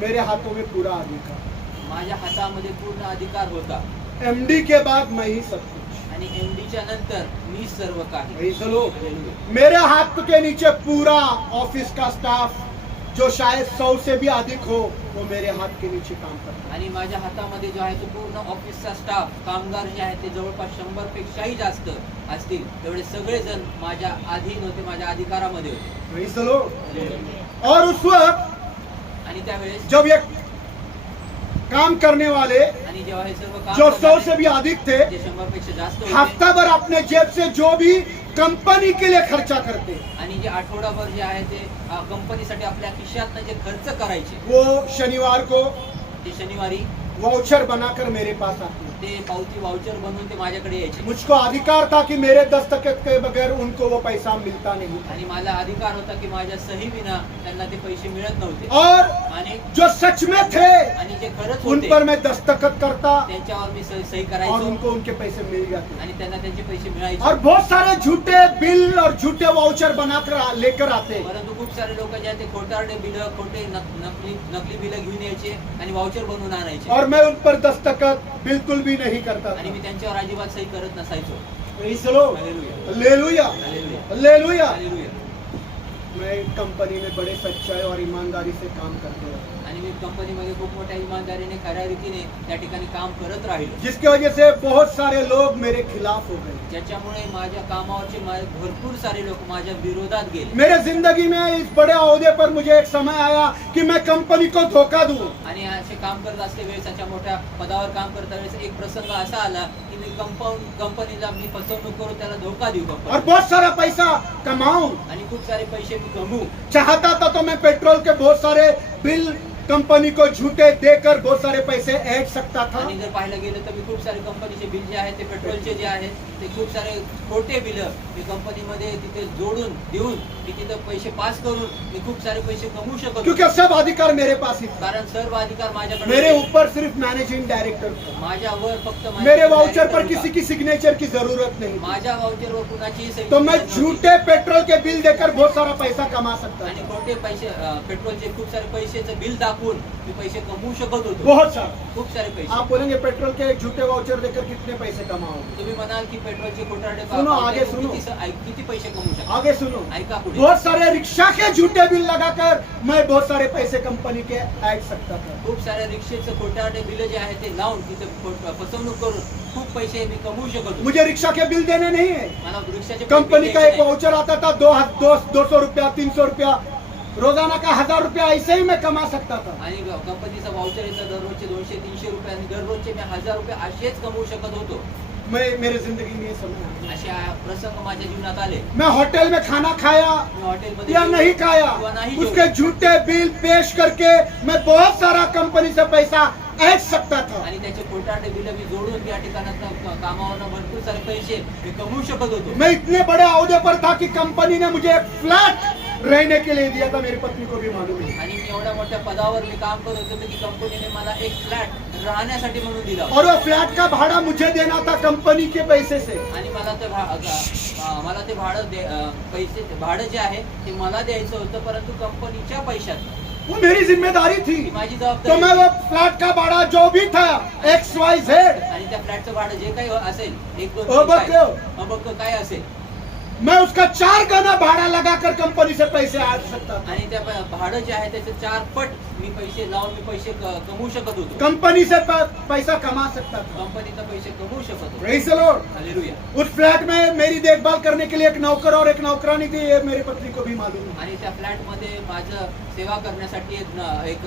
मेरे हाथों में पूरा अधिकार, माझ्या हातामध्ये पूर्ण अधिकार होता एमडी के बाद मैं ही सब कुछ। आणि एमडीच्या नंतर मी सर्व काही. Praise the Lord. मेरे हाथ के नीचे पूरा ऑफिस का स्टाफ जो शायद 100 से भी अधिक हो, वो मेरे हाथ के नीचे काम करता है। आणि माझ्या हातामध्ये जो आहे तो पूर्ण ऑफिसचा स्टाफ, कामगार जे आहेत ते जवळपास 100 पेक्षाही जास्त असतील. तेवढे सगळेजण माझ्या अधीन होते, माझ्या अधिकारामध्ये होते. Praise the Lord. और उस वक्त आणि त्यावेळेस जब ये काम करने वाले आणि जेव्हा हे सर्व काम जो 100 करणारे, से भी अधिक थे, जे 100 पेक्षा जास्त होते हफ्ता भर अपने जेब से जो भी कंपनी के लिए खर्चा करते, आणि जे आठवडाभर जे आहे ते कंपनीसाठी आपल्या खिशातनं जे खर्च करायचे, वो शनिवार को ते शनिवारी वाउचर बनाकर मेरे पास आते। ते पावती वाउचर बनवून ते माझ्याकडे यायचे. मुझको अधिकार था कि मेरे दस्तखत के बगैर उनको वो पैसा मिलता नहीं था। आणि मला अधिकार होता की माझ्या सही विना त्यांना ते पैसे मिळत नव्हते. और आणि जो सच में थे आणि जे खरंच उन होते पर मैं दस्तखत करता त्यांच्यावर मी सही और करायचो उनको उनके पैसे मिल जाते। आणि त्यांना त्यांचे पैसे मिळायचे. और बहुत सारे झूठे बिल और झूठे वाउचर बनाकर लेकर आते, परंतु खूप सारे लोक जे आहेत ते खोटारडे बिलं, खोटे नकली बिलं घेऊन यायचे आणि वाउचर बनवून आणायचे. और मैं उन पर दस्तखत बिल्कुल भी नहीं करता आणि था। मी त्यांच्यावर अजिबात सही करत नसायचो. Praise the Lord. Hallelujah. Hallelujah, hallelujah. Hallelujah. Hallelujah. मैं कंपनी में बड़े सच्चाई और ईमानदारी से काम करते रहा, आणि मी कंपनीमध्ये खूप मोठ्या इमानदारीने, खऱ्या रीतीने त्या ठिकाणी काम करत राहिलो. जिसकी वजह से बहुत सारे लोग मेरे खिलाफ हो गए। ज्याच्यामुळे माझ्या कामावरचे भरपूर सारे लोक माझ्या विरोधात गेले. मेरे जिंदगी में इस बड़े ओहदे पर मुझे एक समय आया कि मैं कंपनी को धोखा दूं। आणि असे काम करत असते वेळेस, अशा मोठ्या पदावर काम करता वेळेस एक प्रसंग असा आला की मी कंपनीला मी फसवणूक करू, त्याला धोका देऊ और कंपनी, बहुत सारा पैसा कमाऊं आणि खूप सारे पैसे मी कमवू. चाहता था। तो मैं पेट्रोल के बहुत सारे बिल कंपनी को झूठे देकर बहुत सारे पैसे ऐड सकता था। आणि जर पाहायला गेलं तर मी खूप सारे कंपनीचे बिल जे आहेत ते पेट्रोलचे जे आहेत ते खूप सारे खोटे बिल मी कंपनीमध्ये तिथे जोडून देऊन मी तिथे पैसे पास करून मी खूप सारे पैसे कमवू शकतो. क्योंकि सब अधिकार मेरे पास ही था। कारण सर्व अधिकार माझ्याकडे मेरे होते. ऊपर सिर्फ मैनेजिंग डायरेक्टर था। माझ्यावर फक्त मेरे वाउचर पर किसी की सिग्नेचर की जरूरत नहीं थी। माझ्या वाउचरवर कुणाची सही तो मैं नव्हती. झूठे पेट्रोल के बिल देकर बहुत सारा पैसा कमा सकता आणि था। खोटे पैसे पेट्रोलचे खूप सारे पैसेचं बिल दाखवून दाखवून मी पैसे कमवू शकत होतो, बहुत सारा। खूप सारे पैसे। आप बोलेंगे पेट्रोल के झूठे वाउचर देकर कितने पैसे कमाओगे? तुम्ही म्हणाल की पेट्रोलचे खोटारडे सुनो, पावते आगे किती सुनो। किती पैसे कमवू शकता? आगे सुनो, ऐका पुढे। बहुत सारे रिक्शा के झूठे बिल लगाकर मैं बहुत सारे पैसे कंपनी के ऐड सकता था। खूप साऱ्या रिक्षेचे खोटारडे बिल जे आहे ते लावून तिथे फसवणूक करून खूप पैसे मी कमवू शकत होतो। मुझे रिक्शा के बिल देने नहीं है। मला रिक्षाचे कंपनी पैसे का एक द्यायचे नाही। वाउचर आता था 200 रुपया, 300 रुपया, रोजाना का 1000 रुपया ऐसे ही मैं कमा सकता था। आणि कंपनीचा वाउचर येतं दररोजचे 200-300 रुपये आणि दररोजचे मी 1000 रुपये असेच कमवू शकत होतो। मैं मेरे जिंदगी में ये समय आया। असे प्रसंग माझ्या जीवनात आले। मैं होटल में खाना खाया मी हॉटेलमध्ये या जेवलो नहीं खाया, किंवा नाही उसके जेवलो। झूठे बिल पेश करके मैं बहुत सारा कंपनी से पैसा ऐड सकता था। आणि त्याचे खोटारडे बिल मी जोडून त्या ठिकाणात कामावरनं भरपूर सारे पैसे मी कमवू शकत होतो। मैं इतने बड़े अहदे पर था कि कंपनी ने मुझे एक फ्लैट रहने के लिए दिया था, मेरी पत्नी को भी मालूम है। आणि मी एवढ्या मोठ्या पदावर मी काम करत होतो की कंपनीने मला एक फ्लॅट राहण्यासाठी म्हणून दिला और वो फ्लैट का भाड़ा मुझे देना था कंपनी के पैसे से। आणि मला ते पैसे भाडं जे आहे ते मला द्यायचं होतं, परंतु कंपनीच्या पैशात वो मेरी जिम्मेदारी थी। ती माझी तो जबाबदारी मैं होती। वो फ्लैट का भाड़ा जो भी था XYZ, आणि त्या फ्लॅटचं भाडं जे काही असेल 1 2 अबक काय असेल मैं उसका 4 गुना भाड़ा लगाकर कंपनी से पैसे ऐड सकता था। आणि त्या भाडं जे आहे त्याचे 4 पट मी पैसे लावून मी पैसे कमवू शकत होतो, कंपनी से पैसा कमा सकता था। कंपनीचा पैसे कमवू शकत होतो। Praise the Lord। हालेलुया। उस फ्लैट में मेरी देखभाल करने के लिए एक नौकर और एक नौकरानी थी, ये मेरी पत्नी को भी मालूम है। आणि त्या फ्लॅट मध्ये माझं सेवा करण्यासाठी एक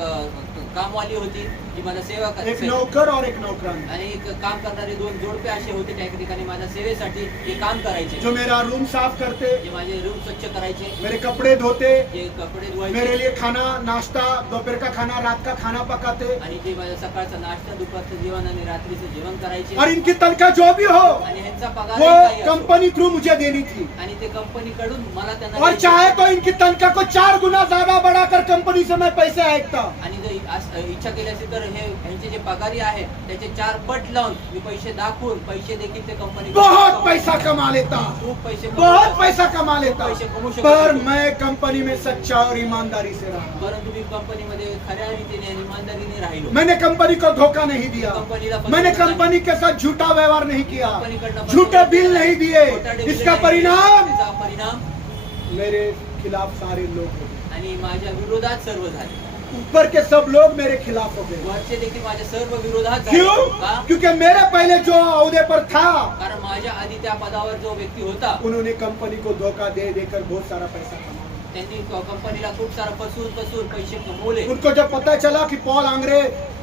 कामवाली होती जी मला सेवा एक करायची नौकर और एक नौकरानी आणि एक काम करणारे 2 जोडपे असे होते त्या ठिकाणी माझ्या सेवेसाठी हे काम करायचे, जो मेरा रूम साफ करते, जे माझे रूम स्वच्छ करायचे, मेरे कपड़े धोते, जे कपडे मेरे धुवायचे लिए खाना, नाश्ता, दोपहर का खाना, रात का खाना पकाते, आणि जे माझ्या सकाळचा नाश्ता, दुपारचं जेवण आणि रात्रीचं जेवण करायचे और इनकी तनख्वाह जो भी हो आणि ह्यांचा पगार वो काही असो. कंपनी थ्रू मुझे देनी थी। आणि ते कंपनीकडून मला त्यांना और द्यायचे. चाहे तो इनकी तनख्वाह को 4 गुना ज्यादा बढ़ाकर कंपनी से मैं पैसे ऐडता। आणि जर इच्छा केली असेल तर हे ह्यांचे जे पगारी आहे त्याचे 4 पट लावून मी पैसे दाखवून पैसे देखील ते कंपनी बहुत पैसा कमा लेता, खूप पैसे बहुत पैसा कमा लेता, पैसे कमवू शकतो। पर मैं कंपनी में सच्चा और ईमानदारी से रहा। परंतु मी कंपनीमध्ये खऱ्या रीतीने आणि इमानदारीने राहिलो। मैंने कंपनी को धोखा नहीं दिया, कंपनीला फसवलं मैंने नाही. कंपनी के साथ झूठा व्यवहार नहीं किया, कंपनीकडनं झूठे बिल नहीं दिए। खोटारडे बिल इसका नाही. परिणाम त्याचा परिणाम मेरे खिलाफ सारे लोग हो गए। आणि माझ्या विरोधात सर्व झाले। ऊपर के सब लोग मेरे खिलाफ हो गए। वरचे देखील माझ्या सर्व विरोधात झाले. क्यों? का? क्योंकि मेरे पहले जो अहदे पर था, कारण माझ्या आधी त्या पदावर जो व्यक्ती होता उन्होंने कंपनी को धोखा दे देकर बहुत सारा पैसा कमाया। त्यांनी कंपनीला खूप सारा फसवून पैसे कमवले। उनको जब पता चला कि पॉल आंग्रे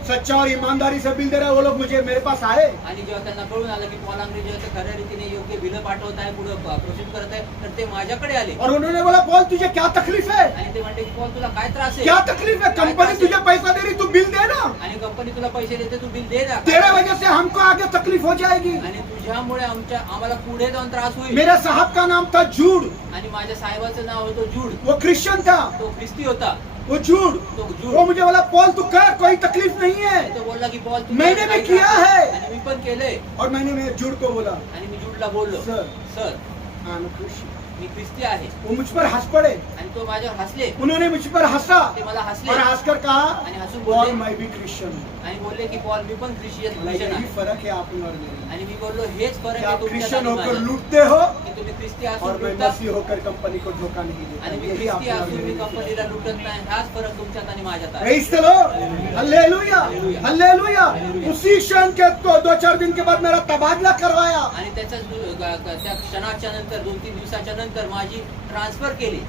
सच्चा और ईमानदारी से बिल दे रहा है, वो लोग मुझे मेरे पास आए। आणि जेव्हा त्यांना कळून आलं की पॉल आंग्रे जे आहे ते खऱ्या रीतीने योग्य बिल पाठवत आहे, पुढे प्रोसेस करत आहे, तर ते माझ्याकडे आले और उन्होंने बोला पॉल तुझे क्या तकलीफ है? आणि ते म्हणते की पॉल तुला काय त्रास आहे? क्या तकलीफ है? कंपनी तुझे पैसा दे रही, तू बिल दे ना। आणि कंपनी तुला पैसे देते, तू बिल दे ना। तेरे वजह से हमको आगे तकलीफ हो जाएगी। आणि तुझ्यामुळे आम्हाला पुढे जाऊन त्रास होईल। मेरे साहब का नाम था जूड, आणि माझ्या साहेबाचं नाव होतं जूड, वो क्रिश्चियन था, तो ख्रिस्ती होता। वो जूड। तो जूड वो मुझे बोला पॉल तू कर, कोई तकलीफ नहीं है। तो बोलला की पॉल तू मैंने भी किया है। आणि मी पण केलंय। और मैंने मेरे जूड को बोला आणि मी जूडला बोललो, sir, sir I am Christian. मी ख्रिस्ती आहे। वो मुझ पर हंस पड़े, आणि तो माझ्यावर हसले, उन्होंने मुझ पर हंसा ते मला हसले और हंसकर कहा आणि हसून पॉल बोलले मैं भी क्रिश्चियन हूँ। आणि बोलले की पॉल मी पण ख्रिश्चन बोला, यही आहे। फर्क है आप में और मेरे में। आणि मी बोललो हेच फरक कि आहे आप तुमच्यात क्रिश्चियन आणि होकर माझ्यात. लूटते हो की तुम्ही ख्रिस्ती और असून मैं लुटता मसीह होकर कंपनी को धोखा नहीं देता। आणि मी यही आप ख्रिस्ती में और असून मी मेरे में। कंपनीला लुटत नाही। हाच फरक तुमच्यात आणि माझ्यात आहे। Praise the Lord. Hallelujah, hallelujah. उसी क्षण के 2-4 दिन के बाद मेरा तबादला करवाया। आणि त्या क्षणाच्या नंतर 2-3 दिवसाच्या नंतर माझी ट्रान्सफर केली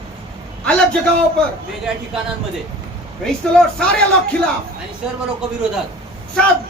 अलग जगहों पर। वेगळ्या ठिकाणांमध्ये Praise the Lord। सारे लोग खिलाफ, आणि सर्व लोक विरोधात, सब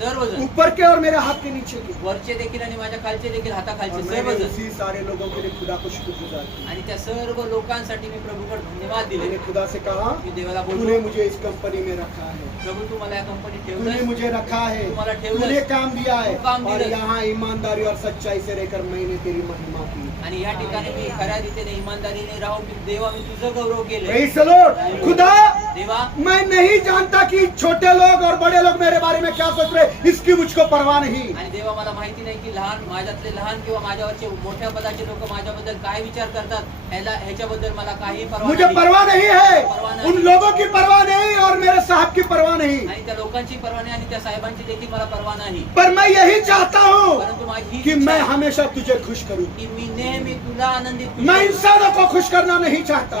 सर्वजण, ऊपर के और मेरे हाथ के नीचे के। वरचे देखील आणि माझ्या खालचे देखील, और हाताखालचे मैंने सर्वजण। उसी सारे लोगों के लिए खुदा को शुक्रगुजार किया। आणि त्या सर्व लोकांसाठी मी प्रभूकडे धन्यवाद दिले। मैंने खुदा से कहा मी देवाला तूने बोललो, मुझे इस कंपनी में रखा है, प्रभू तू मला या कंपनीत तूने ठेवलंय, मुझे रखा है, तुम्हाला ठेवलंय, तूने काम दिया है तू काम और दिलंय। यहाँ ईमानदारी और सच्चाई से रहकर मैंने तेरी महिमा की। आणि या ठिकाणी मी खऱ्या रीतीने इमानदारीने राहून मी देवा मी तुझं गौरव केलं। Praise the Lord। खुदा देवा मैं नहीं जानता कि छोटे लोग और बड़े लोग मेरे बारे में क्या सोच रहे, इसकी मुझको परवाह नहीं। आणि देवा मला माहिती नाही की माझ्यातले लहान किंवा माझ्यावरचे मोठ्या पदाचे लोक माझ्याबद्दल काय विचार करतात, ह्याच्याबद्दल मला काही मुझे परवा परवाह नहीं है। परवा उन लोगों की परवाह नहीं और मेरे साहब की परवाह नहीं, आणि त्या लोकांची परवा नाही आणि त्या साहेबांची देखील मला परवा नाही. पर मैं यही चाहता हूँ परंतु माझी ही कि इच्छा मैं आहे हमेशा तुझे खुश करूं. की मी नेहमी तुला आनंदित करू. मैं इंसानों को खुश करना नहीं चाहता,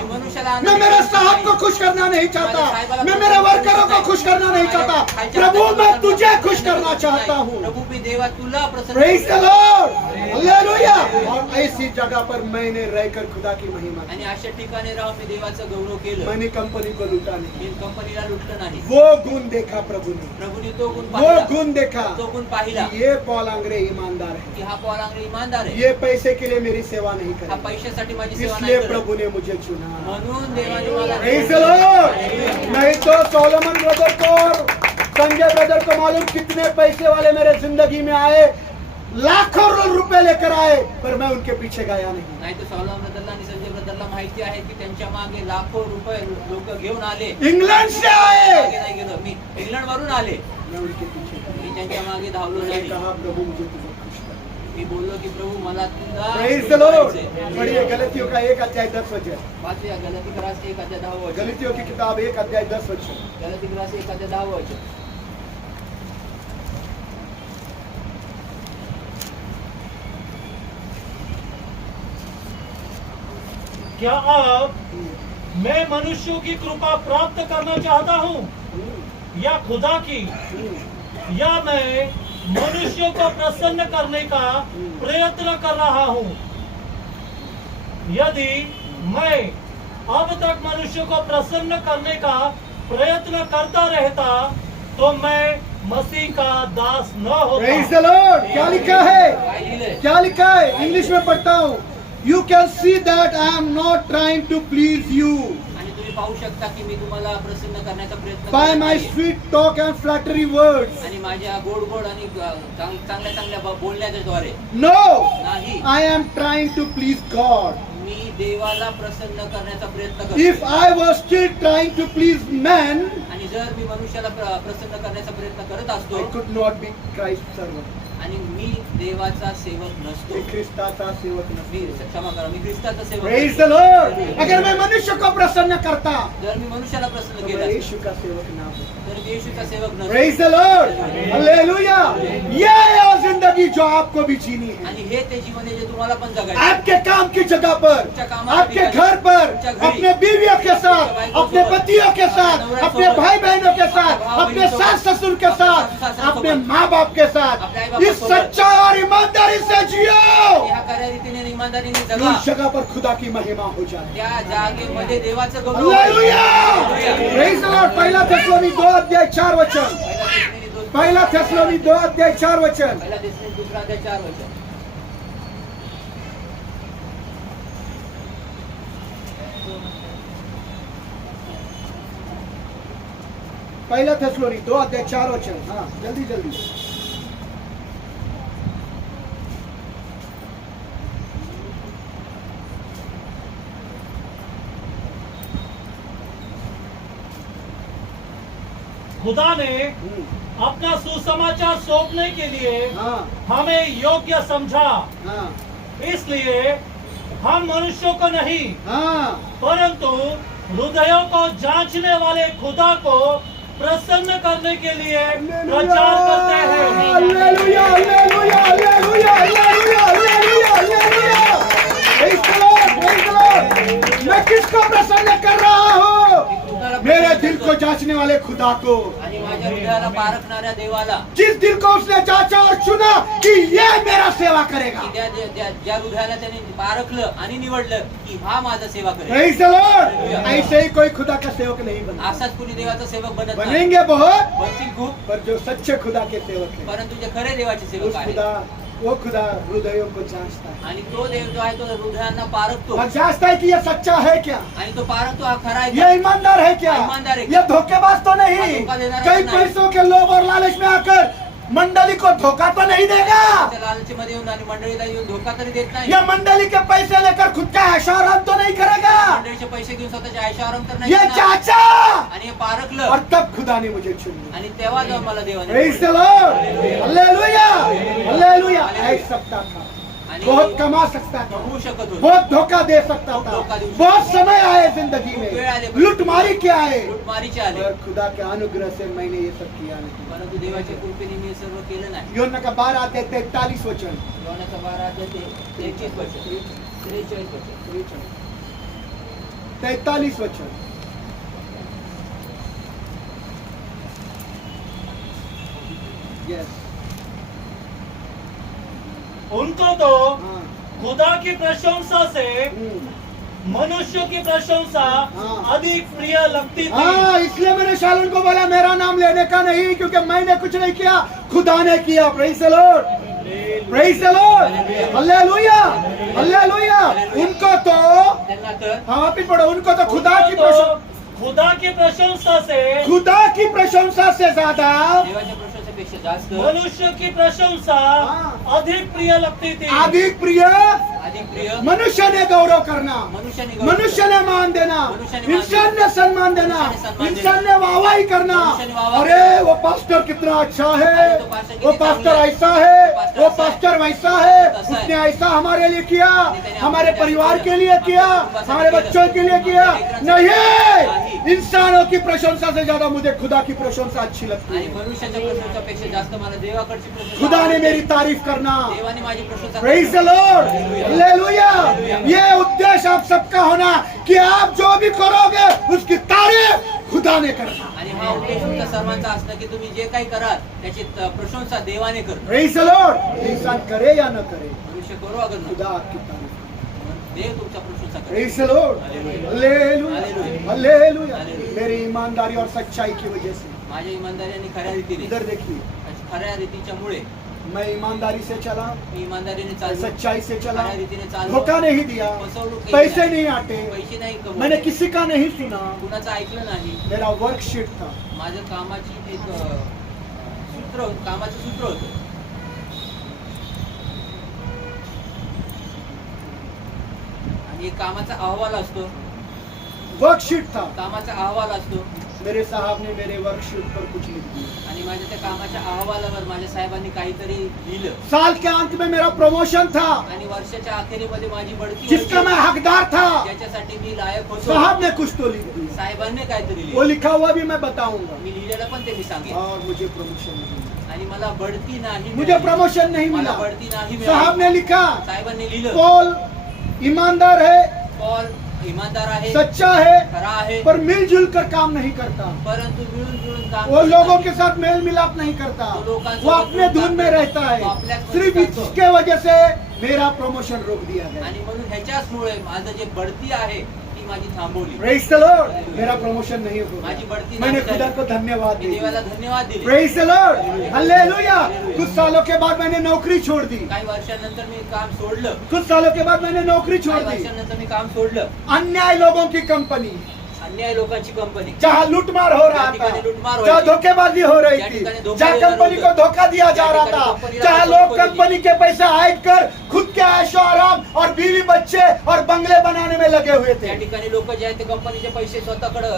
मैं मेरे साहब को खुश करना नहीं चाहता, मैं मेरे वर्करों को खुश करना नहीं चाहता. प्रभु मैं तुझे खुश करना चाहता हूँ. प्रभु मी देवा तुला प्रसन्न प्रेज द करू. Lord, hallelujah. और ऐसी जगह पर मैंने रहकर खुदा की महिमा की. आणि अशा ठिकाणी राहून मी देवाचं गौरव केलं. मैंने कंपनी को लूटा नहीं, मी कंपनीला लुटलं नाही. वो गुण देखा प्रभु ने, प्रभूने तो गुण वो पाहिला, गुण देखा तो गुण पाहिला कि ये पॉल आंग्रे ईमानदार है, की हा पॉल आंग्रे इमानदार आहे. ये पैसे के लिए मेरी सेवा नहीं हा करेगा, पैशासाठी माझी सेवा नाही इसलिए करत. प्रभु ने मुझे चुना. म्हणून देवाने मला Praise the Lord. नहीं तो सोलोमन ब्रदर को और संजय ब्रदर को मालूम कितने पैसे वाले मेरे जिंदगी में आए, लाखों रुपए लेकर आए, पर मैं उनके पीछे गया नहीं. नाही तर सॉलोमन ब्रदरला आणि संजय ब्रदरला माहिती आहे की त्यांच्या मागे लाखो रुपये लोक घेऊन आले. इंग्लैंड से आए, मागे नाही गेलो मी, इंग्लंड वरून आले. मैं उनके पीछे गया. मी त्यांच्या मागे धावलो मैंने नाही. कहा प्रभु मुझे तुझे खुश कर. मी बोललो की प्रभू मला तुला Praise खुश the Lord. करायचंय. पढ़िए गलतियों का 1:10. वाचूया गलातीकरास 1:10. गलतियों की किताब 1:10. गलातीकरास 1:10. क्या अब मैं मनुष्यों की कृपा प्राप्त करना चाहता हूँ या खुदा की, या मैं मनुष्यों को प्रसन्न करने का प्रयत्न कर रहा हूँ? यदि मैं अब तक मनुष्य को प्रसन्न करने का प्रयत्न करता रहता तो मैं मसीह का दास न Praise होता. the Lord. क्या लिखा है? काय लिहिलंय? क्या लिखा है? इंग्लिश में पढ़ता हूँ. You can see that I am not trying to please you आणि तुम्ही पाहू शकता की मी तुम्हाला प्रसन्न करण्याचा प्रयत्न by करत my नाहीये. sweet talk and flattery words. आणि माझ्या गोड गोड आणि चांगल्या चांगल्या बोलण्याच्या द्वारे No, नाही. I am trying to please God. मी देवाला प्रसन्न करण्याचा प्रयत्न If करतो. I was still trying to please man, आणि जर मी मनुष्याला प्रसन्न करण्याचा प्रयत्न करत I असतो could not be Christ's servant. आणि मी देवाचा सेवक नसतो. मैं ख्रिस्ताचा सेवक मी नसतो. क्षमा करा, मी ख्रिस्ताचा सेवक Praise नसतो. the Lord. अगर मैं मनुष्य को प्रसन्न करता जर मी मनुष्याला प्रसन्न तो केलं मैं असतं, यीशु का सेवक ना होता. तर मी येशूचा सेवक नसतो. Praise the Lord. Hallelujah. ये है वो जिंदगी जो आपको भी जीनी है. आणि हे ते जीवन आहे जे तुम्हाला पण जगायचं. आपके काम की जगह पर, आपके घर पर, अपने बीवियों के साथ, अपने पतियों के साथ, अपने भाई बहनों के साथ, अपने सास ससुर के साथ, अपने माँ बाप के साथ इस सच्चाई और ईमानदारी से जियो. ह्या खऱ्या रीतीने आणि इमानदारीने जगा. उस जगह पर खुदा की महिमा हो जाए. त्या जागेमध्ये देवाचं गौरव होईल. हालेलुया. Praise the Lord. पहिला थेसलोनी 2:4. पहिला थेसलोनी 2:4. पहिला देशने 2:4. पहिला थेसलोनी 2:4. हाँ, जल्दी जल्दी. खुदा ने अपना सुसमाचार सौंपने के लिए हाँ, हमें योग्य समझा, हाँ, इसलिए हम मनुष्यों को नहीं हाँ. परंतु हृदयों को जांचने वाले खुदा को प्रसन्न करने के लिए प्रचार करते हैं. Hallelujah, hallelujah, hallelujah, hallelujah, hallelujah, hallelujah. Praise the Lord, praise the Lord. मैं किसको प्रसन्न कर रहा हूँ? मेरे दिल को जांचने वाले खुदा को. आणि माझ्या हृदयाला पारखणाऱ्या देवाला. जिस दिल को उसने जांचा और चुना कि ये मेरा सेवा करेगा. की ज्या हृदयाला त्याने पारखलं आणि निवडलं की हा माझा सेवा करेल. Praise the Lord. ऐसे ही कोई खुदा का सेवक नहीं बना. असाच कुणी देवाचा सेवक बनत नाही. बनेंगे बहुत, बनतील खूप, पर जो सच्चे खुदा के सेवक हैं, परंतु जे खरे देवाचे उस सेवक आहेत वो खुदा हृदयों को जांचता है आणि तो देव जो आहे तो हृदयांना पारखतो और जांचता है कि ये सच्चा है क्या, आणि तो पारखतो हा खरा आहे ये का? ईमानदार है क्या, ईमानदार है। ये धोखेबाज तो नहीं, धोखा देना कई नहीं। पैसों के लोभ और लालच में आकर मंडली को धोखा तो नहीं देगा. त्या लालचीमध्ये येऊन आणि मंडळीला येऊन धोका तरी देत नाही. ये मंडली के पैसे लेकर खुद का ऐशाराम तो नहीं करेगा. मंडळीचे पैसे घेऊन स्वतःच्या आयशाराम तर नाही ये करणार. चाचा. आणि हे पारखलं और तब खुदा ने मुझे चुन लिया. आणि तेव्हा जेव्हा मला देवाने Praise the Lord. Hallelujah, hallelujah. एक सप्ताह था, आणि बहुत कमा सकता था, कमवू शकत होते, बहुत धोखा दे सकता बहुत था, धोखा देऊ शकता. बहुत समय आए जिंदगी वेळ आले. में, लूटमारी क्या है, लूटमारीचे आले. पर खुदा के अनुग्रह से मैंने ये सब किया नहीं. परंतु देवाच्या कृपेने मी हे सर्व केलं नाही. योना का 12 अध्याय 43 वचन. योहानाचा 12 अध्याय ते 33 वचन, 43 वचन. 43 वचन. यस. उनको तो हाँ. खुदा की प्रशंसा से मनुष्य की प्रशंसा हाँ. अधिक प्रिय लगती थी. हाँ, इसलिए मैंने शालन को बोला मेरा नाम लेने का नहीं, क्योंकि मैंने कुछ नहीं किया, खुदा ने किया. Praise the Lord, praise the Lord, hallelujah, hallelujah. उनको तो, त्यांना तर हाँ वापिस पढ़ो, उनको तो खुदा की उनको तो प्रशंसा, खुदा की प्रशंसा से खुदा की प्रशंसा से ज्यादा देवाच्या प्रशंसेपेक्षा जास्त मनुष्य की प्रशंसा हाँ. अधिक प्रिय लगती थी. अधिक प्रिय अधिक प्रिय मनुष्य ने गौरव करना, मनुष्याने गौरव मनुष्य ने मान देना, मनुष्य ने मान इंसान ने सम्मान देना, मनुष्य ने सम्मान इंसान ने वाहवाही करना. मनुष्य ने वाहवाही अरे वो पास्टर कितना अच्छा है, अरे तो पास्टर वो कितनी पास्टर चांगला है, ऐसा है, पास्टर वो ऐसा है, पास्टर वैसा है, ऐसा है. उसने ऐसा हमारे लिए किया, तेने हमारे हमारे परिवार लिए के किया, लिए किया, हमारे हमारे कुटुंबासाठी बच्चों के लिए केलं, किया. हमारे नहीं, नाही. इंसानों की प्रशंसा से ज्यादा मुझे खुदा की प्रशंसा अच्छी लगती आणि है. मनुष्याच्या प्रशंसापेक्षा जास्त मला देवाकडची प्रशंसा खुदा ने आवडते. मेरी तारीफ करना. देवाने माझी प्रशंसा प्रेज़ द लॉर्ड, हालेलुया. ये उद्देश्य आप सबका होना कि आप जो भी करोगे उसकी तारीफ खुदा ने करना. आणि हा उद्देश तुमचा सर्वांचा असणं की तुम्ही जे काही कराल त्याची प्रशंसा देवाने करणं. Praise the Lord. इंसान करे या न करे, मनुष्य करो अगर न खुदा आपकी तारीफ. देव तुमचा प्रशंसा करेल. Praise the Lord, hallelujah, hallelujah. मेरी ईमानदारी और सच्चाई की वजह से, माझ्या इमानदारी आणि खऱ्या रीतीने इधर देखिए, खऱ्या रीतीच्या मुळे मैं ईमानदारी से चला, मी इमानदारीने चाललो, सच्चाई से चला, खऱ्या रीतीने चाललो, धोखा नहीं दिया, फसवणूक केली पैसे नाही, नहीं आटे, पैसे नाही मैंने कमवले, किसी का नहीं सुना. कुणाचं ऐकलं नाही. मेरा वर्कशीट था, माझं कामाची एक कामाचं सूत्र होतं. आणि एक कामाचा अहवाल असतो, वर्कशीट था. कामाचा अहवाल असतो. मेरे साहब ने मेरे वर्कशीट पर कुछ लिख दिया. आणि माझ्या त्या कामाच्या अहवालावर माझ्या साहेबांनी काहीतरी लिहिलं. साल के अंत में मेरा प्रमोशन था, आणि वर्षाच्या अखेरीमध्ये माझी बढती जिसका मैं हकदार था. ज्याच्यासाठी मी लायक होतो. साहब ने कुछ तो लिख दिया, साहेबांनी काहीतरी वो लिहिलं. लिखा हुआ भी मैं बताऊंगा. मी लिहिलेलं पण ते मी सांगेन. और मुझे प्रमोशन नहीं मिला. आणि मला बढती नाही मुझे मिळाली. प्रमोशन नहीं मला मिला. बढती नाही साहब मिळाली. ने लिखा, साहेबांनी लिहिलं, पॉल ईमानदार है, पॉल इमानदार आहे, सच्चा है, खरा आहे, पर मिलजुल कर काम नहीं करता. परंतु मिळून जुळून काम वो करत लोगों नाही. के साथ मेल मिलाप नहीं करता, तो लोकांसोबत वो अपने धुन में रहता है. तो आपल्याच सिर्फ मध्ये करतो. इसके वजह से मेरा प्रमोशन रोक दिया गया. आणि म्हणून ह्याच्याचमुळे माझं जे बढती आहे ती माझी थांबवली. Praise the Lord. मेरा प्रमोशन नहीं हुआ. माझी बढती मैंने नाही खुदा झाली. को धन्यवाद मी दिया. देवाला धन्यवाद दिले. Praise the Lord, hallelujah. कुछ सालों के बाद मैंने नौकरी छोड़ दी. काही वर्षानंतर मी काम सोडलं. कुछ सालों के बाद मैंने नौकरी छोड़ काही दी. वर्षानंतर मी काम सोडलं. अन्याय लोगों की कंपनी, अन्याय लोकांची कंपनी, जहाँ लूटमार हो रहा त्या था, ठिकाणी लूटमार जहाँ व्हायची, धोखेबाजी हो रही त्या थी, ठिकाणी धोखा जहाँ देणार कंपनी को होतं, धोखा दिया जा त्या रहा ठिकाणी था, कंपनीला जहाँ फसवणूक लोग होती. कंपनी के पैसे हाइड कर खुद के ऐशो आराम और बीवी बच्चे और बंगले बनाने में लगे हुए त्या थे. ठिकाणी लोक जे आहेत ते कंपनीचे पैसे स्वतःकडे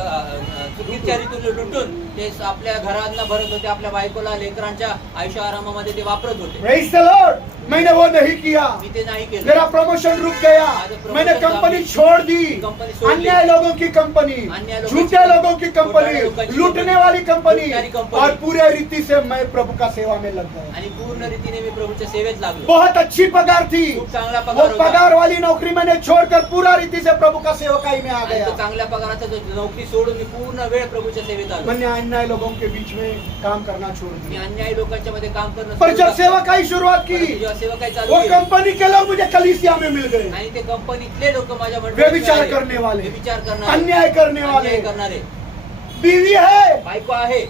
चुकीच्या रीतीने लुटून ते आपल्या घरांना भरत होते, आपल्या बायकोला लेकरांच्या आयुष्य आरामामध्ये ते वापरत होते. Praise the Lord. मैंने वो नहीं किया. मी ते नाही केलं. मेरा प्रमोशन रुक गया. मैंने कंपनी छोड़ दी. कंपनी छोड़ दी. अन्याय लोगों की कंपनी, अन्याय लोगों की झूठे लोगों की खोटारड्या कंपनी, लोकांची लूटने वाली कंपनी, लुटणारी कंपनी. और पूरे रीति से मैं प्रभु का सेवा में लग गया. आणि पूर्ण रीतीने मी प्रभूच्या सेवेत लागलो. बहुत अच्छी पगार थी. खूप चांगला वो पगार होता. पगार वाली नौकरी मैंने छोड़कर पूरा रीति से प्रभु का सेवकाई में आ आणि गया. तो चांगल्या पगाराचा जो नोकरी सोडून मी पूर्ण वेळ प्रभूच्या सेवेत आलो. मैंने अन्याय लोगों के बीच में काम करना छोड़ मी दिया. अन्याय लोकांच्या मध्ये काम करणं पर सोडून जब टाकलं. सेवकाई शुरुआत की, परंतु जेव्हा सेवा काही चालू वो केली, कंपनी के लोग मुझे कलीसिया में मिल गए. आणि ते कंपनीतले लोक माझ्या व्यभिचार करने वाले, विचार करणारे, अन्याय करने वाले, अन्याय करणारे, बीवी है बायको आहे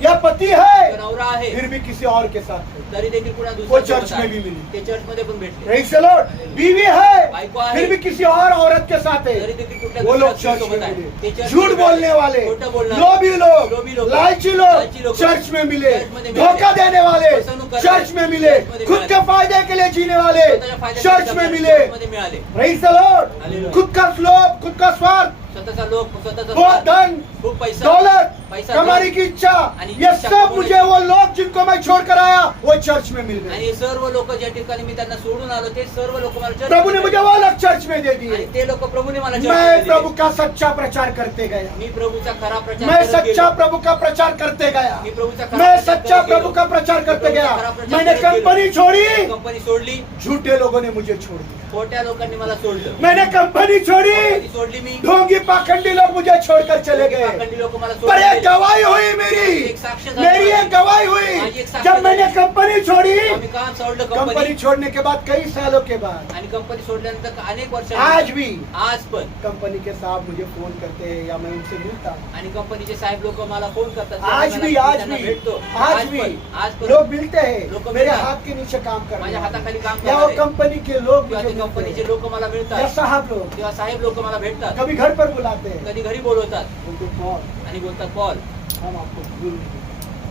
या पति है, तो नवरा आहे, फिर भी किसी और के साथ थे. तरी देखील कुणा वो दुसऱ्या चर्च सोबत में आहे. भी मिली. ते चर्च मध्ये पण भेटले. Praise the Lord. बीवी है, बायको आहे, फिर भी किसी और औरत के साथ तरी है. देखील कुठल्या वो लोग दुसऱ्या चर्च सोबत में आहे. मिले. ते चर्च झूठ मध्ये बोलने वाले, खोटं लोभी लोभी लोभी लोग, लोक, लालची लालची लोग लोक चर्च में मिले. चर्च मध्ये मिले. धोखा देने वाले फसवणूक करणारे चर्च में मिले. चर्च मध्ये खुद मिळाले. के फायदे के लिए जीने वाले स्वतःच्या फायद्यासाठी चर्च में जगणारे मिले. चर्च मध्ये मिळाले. Praise the Lord. हालेलुया. खुद का लोभ, खुद का स्वार्थ, स्वतःचा लोक, स्वतःचा बहुत स्वार्थ, धन, खूप पैसा दौलत, पैसा कमाने की इच्छा, आणि ये इच्छा सब कमवण्याची- मुझे वो लोग जिनको मैं छोड़ कर आया वो चर्च में मिल गए। आणि सर्व लोक ज्या ठिकाणी मी त्यांना सोडून आलो ते सर्व लोक मला church प्रभु ने मध्ये मुझे वो अलग चर्च में दे आणि दिए। ते लोक प्रभूने मला church मैं मध्ये प्रभु दिले. का सच्चा प्रचार करते गया। मी प्रभूचा खरा प्रचार मैं करत सच्चा गेलो. प्रभु का प्रचार करते गया। मी प्रभूचा खरा मैं प्रचार सच्चा करत प्रभु गेलो. का प्रचार करते मी गया। प्रभूचा खरा प्रचार मैंने करत गेलो. कंपनी छोड़ी, कंपनी सोडली, झूठे लोगों ने मुझे छोड़ दिया। खोट्या लोकांनी मला सोडलं. मैंने कंपनी छोड़ी, कंपनी सोडली मी, ढोंगी पाखंडी लोग मुझे छोड़कर चले गए। पाखंडी लोक मला पर एक सोडले. गवाही हुई मेरी, एक साक्ष झालं मेरी माझी. एक गवाही हुई माझी एक साक्ष जब मैंने झाली. कंपनी छोड़ी। आम्ही काम सोडलं कंपनी कंपनी छोड़ने के बाद कई सालों के बाद आणि कंपनी सोडल्यानंतर अनेक वर्ष आज भी आज पण कंपनी के साहब मुझे फोन करते हैं या मैं उनसे मिलता हूँ। आणि कंपनीचे साहेब लोक मला फोन करतात. आज भी त्यांना भेटतो. आज भी आज पण लोग मिलते हैं लोग मेरे मिलतात. हाथ के नीचे काम करने माझ्या हाताखाली काम या वो करणारे कंपनी के लोग किंवा मुझे ते मिलते कंपनीचे हैं। लोक मला या मिळतात साहब लोग किंवा साहेब लोक मला भेटतात. कभी घर पर बुलाते हैं, कधी घरी बोलवतात उनको कॉल, आणि बोलतात पॉल हम आपको भूल नहीं।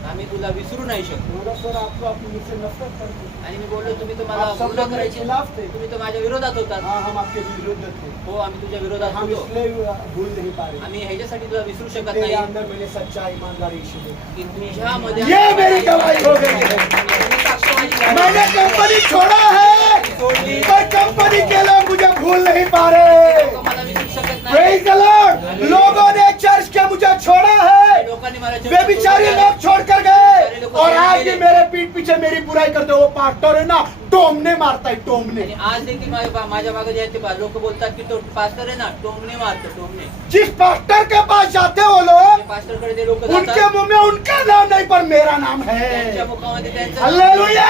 आम्ही तुला विसरू नाही शकतो. बोला सर आपको आप मुझसे नफरत करते हैं। आणि मी बोललो तुम्ही तर मला आप सब गुन्हा लोग मेरे करायची खिलाफ थे। तुम्ही तर माझ्या विरोधात होतात. हाँ हम आपके विरुद्ध थे, हो आम्ही तुझ्या विरोधात हम होतो. इसलिए भूल नहीं पा रहे। आम्ही ह्याच्यासाठी तुला विसरू शकत तेरे नाही अंदर मैंने सच्चा ईमानदारी ईशु देखा। की तुझ्यामध्ये ये मेरी गवाही हो गई है। तुम्ही साक्ष माझी झाली. मैंने कंपनी छोड़ा है, सोडली. पर कंपनी के लोग मुझे भूल नहीं पा रहे। लोक मला विसरू शकत नाही. Praise the Lord। लोगों ने चर्च के मुझे छोड़ा है, लोकांनी मला वे बेचारे लोग छोड़ कर गए और आज भी मेरे पीठ पीछे मेरी बुराई करते। वो पास्टर है ना, टोमने मारता है, टोमने। आणि आज देखील माझ्या मागे जे आहेत ते लोक बोलतात की तो पास्टर आहे ना टोमणे मारतो टोमणे. जिस पास्टर के पास जाते हो लोग, पास्टर कडे ते लोक उनके जातात मुंह में उनका नाम नहीं पर मेरा नाम त्यांच्या है। मुखामध्ये त्यांचं हालेलुया,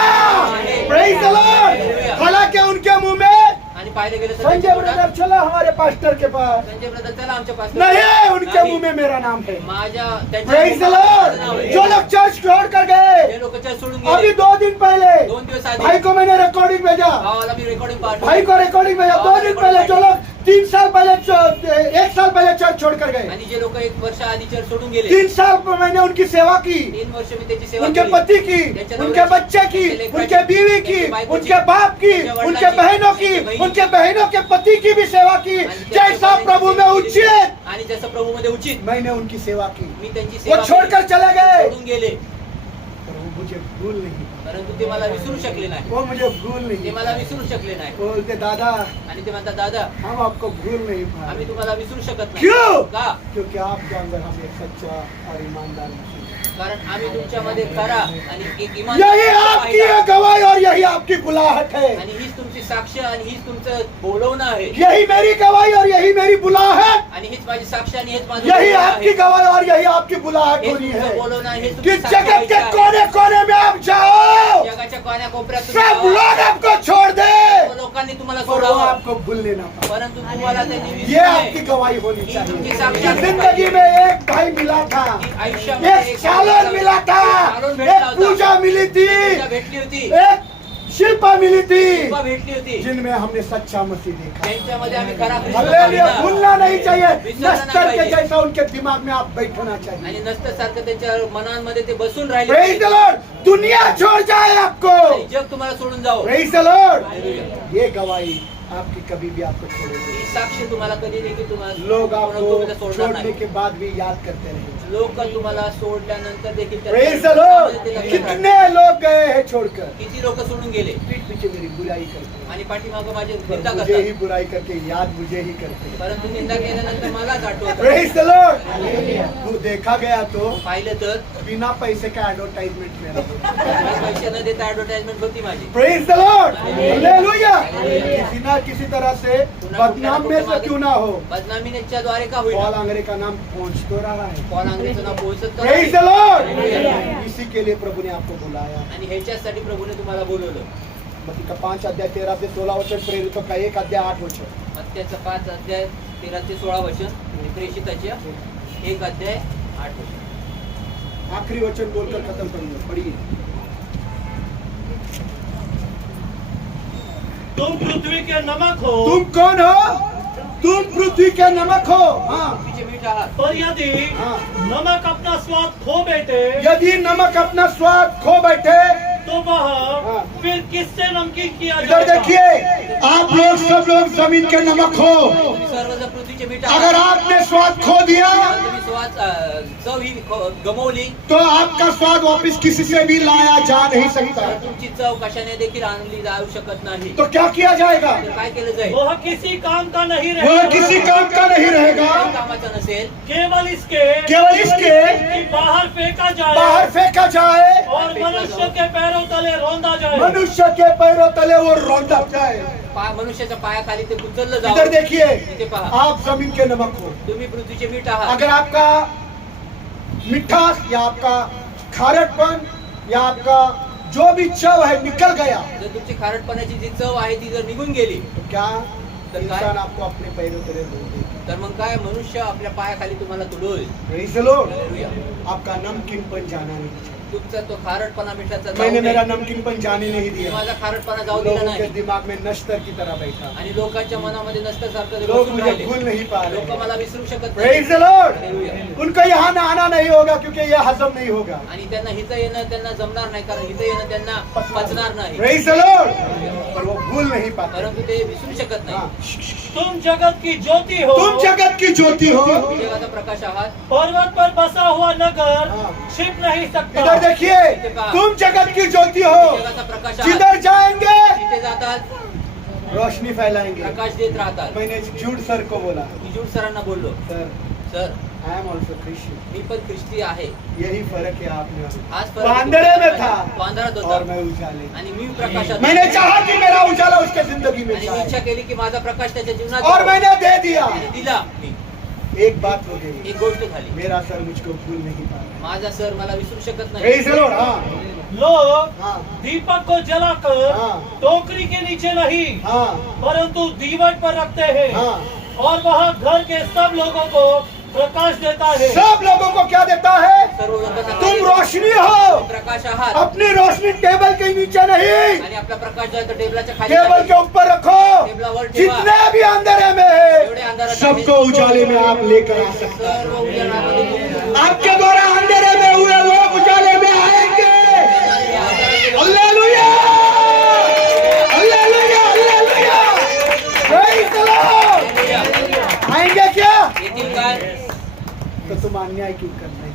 प्रेज द लॉर्ड। हालांकि उनके मुंह में आणि पाहिले गेलं तर संजय त्यांच्या ब्रदर पोटात चला हमारे पास्टर के पास, संजय ब्रदर चला आमच्या पास्टर नहीं उनके मुंह में मेरा नाम है। माझ्या प्रेज द लॉर्ड। जो लोग चर्च छोड़ कर ते गए, लोक चर्च सोडून अभी गेले. 2 दिन पहले 2 दिवस आधी भाई को मैंने रिकॉर्डिंग भेजा, भावाला मी रेकॉर्डिंग भाई को रिकॉर्डिंग भेजा। 2 दिन पहले जो लोग 3 साल पहले 1 साल पहले चर्च छोड़ कर गए, आणि जे लोक 1 वर्ष आधी चर्च सोडून गेले 3 साल मैंने उनकी सेवा की, 3 वर्ष मी त्याची सेवा उनके केली. पति की, उनके बच्चे की, उनके बीवी की, उनके बाप की, उनके बहनों की, उनके बहनों के पति की भी सेवा की। जैसा प्रभु में उचित आणि जसं प्रभू मध्ये उचित मैंने उनकी सेवा की। मी त्यांची वो सेवा छोड़कर केली. चले गए, सोडून गेले पर वो मुझे भूल नहीं, परंतु ते मला विसरू शकले नाही. वो मुझे भूल ते नहीं। मला विसरू शकले नाही बोलते दादा आणि ते म्हणतात दादा हम आपको भूल नहीं पाए। आम्ही तुम्हाला विसरू शकत नाही. क्यों? का क्योंकि आपके अंदर हम एक सच्चा और ईमानदार मसीह हैं। कारण आम्ही तुमच्यामध्ये खरा आणि एक इमान यही आपकी है गवाही और यही आपकी बुलाहट है। आणि हीच तुमची साक्ष आणि हीच तुमचं बोलवणं आहे यही मेरी गवाही और यही मेरी बुलाहट, आणि हीच माझी साक्ष आणि हेच माझं यही बोलणं आपकी आहे. गवाही और यही आपकी बुलाहट हेच होनी तुमचं है बोलवणं आहे, हेच कि तुमची साक्ष जगत व्हायची के आहे. कोने कोने में आप जाओ, जगाच्या कोण्या-कोपऱ्यात तुम्ही सब जावा. लोग आपको छोड़ दे, सर्व लोकांनी तुम्हाला और वो सोडावं आपको भूलने ना पाए। परंतु तुम्हाला त्यांनी ये विसरू आपकी नये. गवाही होनी ही तुमची चाहिए। साक्ष कि असली जिंदगी पाहिजे. में एक भाई मिला था, की आयुष्यामध्ये एक सालन मिला था, सालन भेटला एक होता. पूजा मिली थी, पूजा भेटली होती एक शिल्पा मिली थी, कृपा भेटली होती जिनमें हमने सच्चा मसीह देखा। त्यांच्यामध्ये आम्ही खरा ख्रिस्त हालेलुया, पाहिला. भूलना नहीं चाहिए। विसरना नाही नस्तर के पाहिजे. जैसा उनके दिमाग में आप बैठना चाहिए। आणि नसतं सारखं त्यांच्या मनांमध्ये ते बसून राहिले प्रेज द लॉर्ड। दुनिया छोड़ जाए आपको, आणि जग तुम्हाला सोडून जाओ. Praise the Lord. हालेलुया. ये गवाही आपकी कभी भी आपको छोड़ेगी। ही साक्ष तुम्हाला कधी देखील तुम्हाला लोग तुम्हाला आपको सोडणार छोड़ने नाही. के बाद भी याद करते रहेंगे। लोक तुम्हाला सोडल्यानंतर देखील त्या प्रेज द मनामध्ये ते लॉर्ड। लक्षात कितने राहतं. लोग गए हैं छोड़कर, किती लोक सोडून गेले पीठ पीछे मेरी बुराई करते हैं, आणि पाठीमागं माझी पर निंदा मुझे ही करतात बुराई करके याद मुझे ही करते हैं। परंतु निंदा केल्यानंतर मलाच आठवत प्रेज द लॉर्ड। वो देखा गया तो पाहिलं तर बिना पैसे का एडवर्टाइजमेंट मेरा। पैसे न देता ऍडव्हर्टाइजमेंट होती माझी. Praise the Lord. हालेलुया। किसी ना किसी तरह से बदनाम में से क्यों ना हो, बदनामीच्या द्वारे का पॉल होईल आंग्रे का नाम पहुंच तो रहा है। पॉल आंग्रेचं नाव पोहोचत तर प्रेज द आहे. लॉर्ड। इसी के लिए प्रभु ने आपको बुलाया। आणि ह्याच्यासाठी प्रभूने तुम्हाला बोलवलं. मत्ती का 5 अध्याय 13 से 16 वचन, प्रेरितों का 1 अध्याय 8 वचन। मत्त्याचं 5 अध्याय 13 ते 16 वचन आणि प्रेषिताचे 1 अध्याय 8 वचन. आखिरी वचन बोलकर खत्म करूंगा, पढ़िए। तुम पृथ्वी के नमक हो, तुम कौन हो? तुम पृथ्वी के नमक हो। हाँ, पृथ्वीचे मीठ आहात. पर यदि हाँ। नमक अपना स्वाद खो बैठे यदि नमक अपना स्वाद खो बैठे, तो वह हाँ। फिर किससे नमकीन किया इधर जाएगा? देखिए, आप लोग सब लोग जमीन के नमक हो। तुम्ही सर्वजण पृथ्वीचे मीठ आहात. अगर आपने स्वाद खो दिया तुम्ही स्वाद चव ही गमवली तो आपका स्वाद वापस किसी से भी लाया जा नहीं सकता। तर तुमची चव कशाने देखील आणली जाऊ शकत नाही. तो क्या किया जाएगा? तर काय केलं जाईल? वह किसी काम का नहीं वह रहेगा, किसी काम का नहीं रहेगा, काही कामाचं नसेल. केवल इसके केवल इसके कि बाहर फेंका जाए बाहर फेंका जाए और मनुष्य के पैरों तले रोंदा जाए. मनुष्य के पैरों तले वो रौंदा जाए। मनुष्याच्या पायाखाली ते कुचललं इधर जावं. देखिए, इथे पहा, आप जमीन के नमक हो। तुम्ही पृथ्वीचे मीठ आहात. अगर आपका मिठास या आपका खारटपन या आपका जो भी चव है निकल गया, जर तुमची खारटपणाची जी चव आहे ती जर निघून गेली तो क्या तर काय? इंसान आपको अपने पैरों तले रोक देगा। तर मग काय, मनुष्य आपल्या पायाखाली तुम्हाला तुडवेल. Praise the Lord। हालेलुया. आपका नमकीनपन जाना नहीं चाहिए। तुमचा तो खारटपणा मिठाचा जाऊ मैंने नये. मेरा नमकीनपन जाने नहीं मी दिया। माझा खारटपणा जाऊ दिला लोगों के नाही. दिमाग में नश्तर की तरह बैठा, आणि लोकांच्या मनामध्ये नसल्यासारखं ते लोग बसून मुझे राहिले. भूल नहीं पा लोक रहे। मला विसरू शकत Praise नाही. the Lord। हालेलुया. उनको यहाँ ना आना नहीं होगा क्योंकि यह हजम नहीं होगा। आणि त्यांना हिथं येणं त्यांना जमणार नाही, कारण हिथं येणं त्यांना पचणार नाही. Praise the Lord। पर वो भूल नहीं पाते। परंतु ते विसरू शकत हाँ। नाही. तुम जगत की ज्योति हो, तुम जगत की ज्योति हो। तुम्ही जगाचा प्रकाश आहात. पर्वत पर बसा हुआ नगर हाँ। छिप नहीं सकता. इधर देखिए, तुम जगत की ज्योति हो। जगाचा प्रकाश आहात. जिधर जाएंगे तिथे जातात, रोशनी फैलाएंगे। प्रकाश देत राहतात. मैंने जूड सर को बोला, मी जूड सरांना बोललो, sir sir I am also Christian. मी पण ख्रिस्ती आहे. यही फर्क है आप में। आज वो अंधेरे में था तो अंधारात और होता मैं उजाले। आणि मी प्रकाशात. मैंने चाहा कि मेरा उजाला उसके जिंदगी में आणि मी इच्छा जाए केली की माझा प्रकाश त्याच्या जीवनात और जावं. मैंने दे दिया। आणि दिला मी. एक बात हो गई, एक गोष्ट झाली, मेरा सर मुझको भूल नहीं पाया। माझा सर मला विसरू शकत नाही. Praise the Lord। हाँ लोग हाँ दीपक को जलाकर हाँ। टोकरी के नीचे नहीं हाँ परंतु दीवट पर रखते हैं हाँ। और वह घर के सब लोगों को प्रकाश देता है. सब लोगों को क्या देता है? सर्व लोकांना तुम काय? रोशनी हो। प्रकाश आहात. अपनी रोशनी टेबल के नीचे नहीं, आणि आपला प्रकाश जो आहे तो टेबलाच्या खाली टेबल नाही. के ऊपर रखो। टेबलावर ठेवा. जितने भी अंधेरे में एवढे है, अंधारात सबको आहे. उजाले में आप लेकर आ सकते हैं। सर्व उजाडामध्ये तुम्ही- आपके द्वारा अंधेरे में हुए लोग उजाले में आएंगे। Hallelujah, hallelujah, hallelujah. Praise the Lord। आएंगे क्या? येथील काय? तो तुम अन्याय क्यों करना है?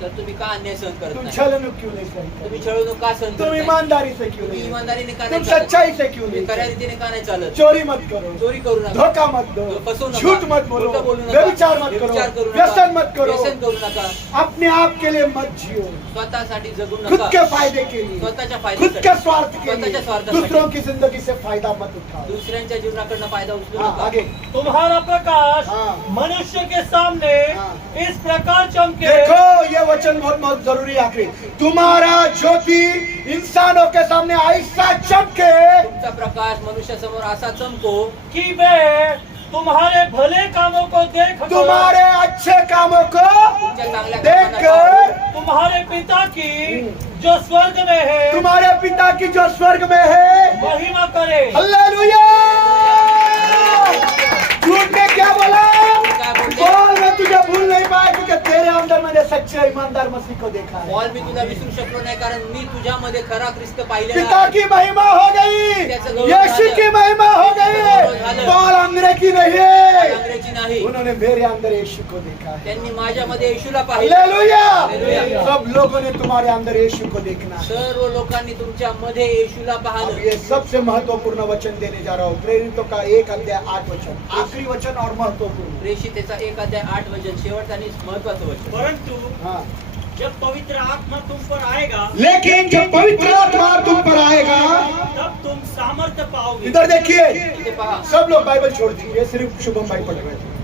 तर तुम्ही का अन्याय सहन करत तुम नाही? छलन क्यों नहीं सही तुम्ही करते? छळवणूक का सहन तुम करत नाही? ईमानदारी से क्यों तुम्ही नहीं? इमानदारीने का तुम नाही चालत? सच्चाई से क्यों तुम्ही नहीं? खऱ्या रीतीने का नाही चालत? चोरी मत करो, चोरी करू नका. धोखा मत दो, फसवू नका. झूठ मत बोलो, खोटं बोलू नका. व्यभिचार मत व्यभिचार करो, करू नका. व्यसन मत करो, व्यसन करू नका. अपने आप के लिए मत जियो, स्वतःसाठी जगू खुद नका. के फायदे के लिए, स्वतःच्या खुद फायद्यासाठी, के स्वार्थ के स्वतःच्या लिए, स्वार्थासाठी. दूसरों की जिंदगी से फायदा मत उठाओ। दुसऱ्यांच्या जीवनाकडनं फायदा उचलू हाँ, नका. आगे तुम्हारा प्रकाश हाँ। मनुष्य के सामने हाँ। इस प्रकार चमके देखो, ये वचन बहुत बहुत जरूरी है। आखिरी, तुम्हारा ज्योति इंसानों के सामने ऐसा चमके तुमचा प्रकाश मनुष्यासमोर असा चमको कि वे तुम्हारे भले कामों को देख तुम्हारे अच्छे कामों को तुमच्या चांगल्या कामांना देखकर तुम्हारे पिता की जो स्वर्ग में है तुम्हारे पिता की जो स्वर्ग में है महिमा करे. हालेलुया। झूठ ने क्या बोला? काय बोलते? बोल, मैं तुझे भूल नहीं पाया क्योंकि तेरे अंदर मैंने सच्चे ईमानदार मसीह को देखा है। पॉल मी तुला विसरू शकलो नाही, कारण मी तुझ्यामध्ये खरा ख्रिस्त पाहिलेला पिता आहे. की महिमा हो गई, त्याचं गौरव यीशु झालं. की महिमा हो गई। गौरव झालं. पॉल अंग्रेजी नहीं पॉल है, अंग्रेजी नाही, उन्होंने मेरे अंदर यीशु को देखा है। त्यांनी माझ्यामध्ये येशूला पाहिलं. हालेलुया। हालेलुया. सब लोगों ने तुम्हारे अंदर यीशु को देखना है। सर्व लोकांनी तुमच्या मध्ये येशूला अब पाहिलं. ये सबसे महत्वपूर्ण वचन देने जा रहा हूँ, प्रेरितों का 1 अध्याय 8 वचन, आखिरी वचन और महत्वपूर्ण। प्रेषितेचा 1 अध्याय 8 वचन, शेवट आणि महत्वाचं वचन. परंतु हाँ, जब पवित्र आत्मा तुम पर आएगा लेकिन जब पवित्र आत्मा तुम पर आएगा, तब तुम सामर्थ्य पाओगे. इधर देखिए, इथे पहा, सब लोग बाइबल छोड़ दीजिए, सिर्फ शुभम भाई पढ़ रहे थे।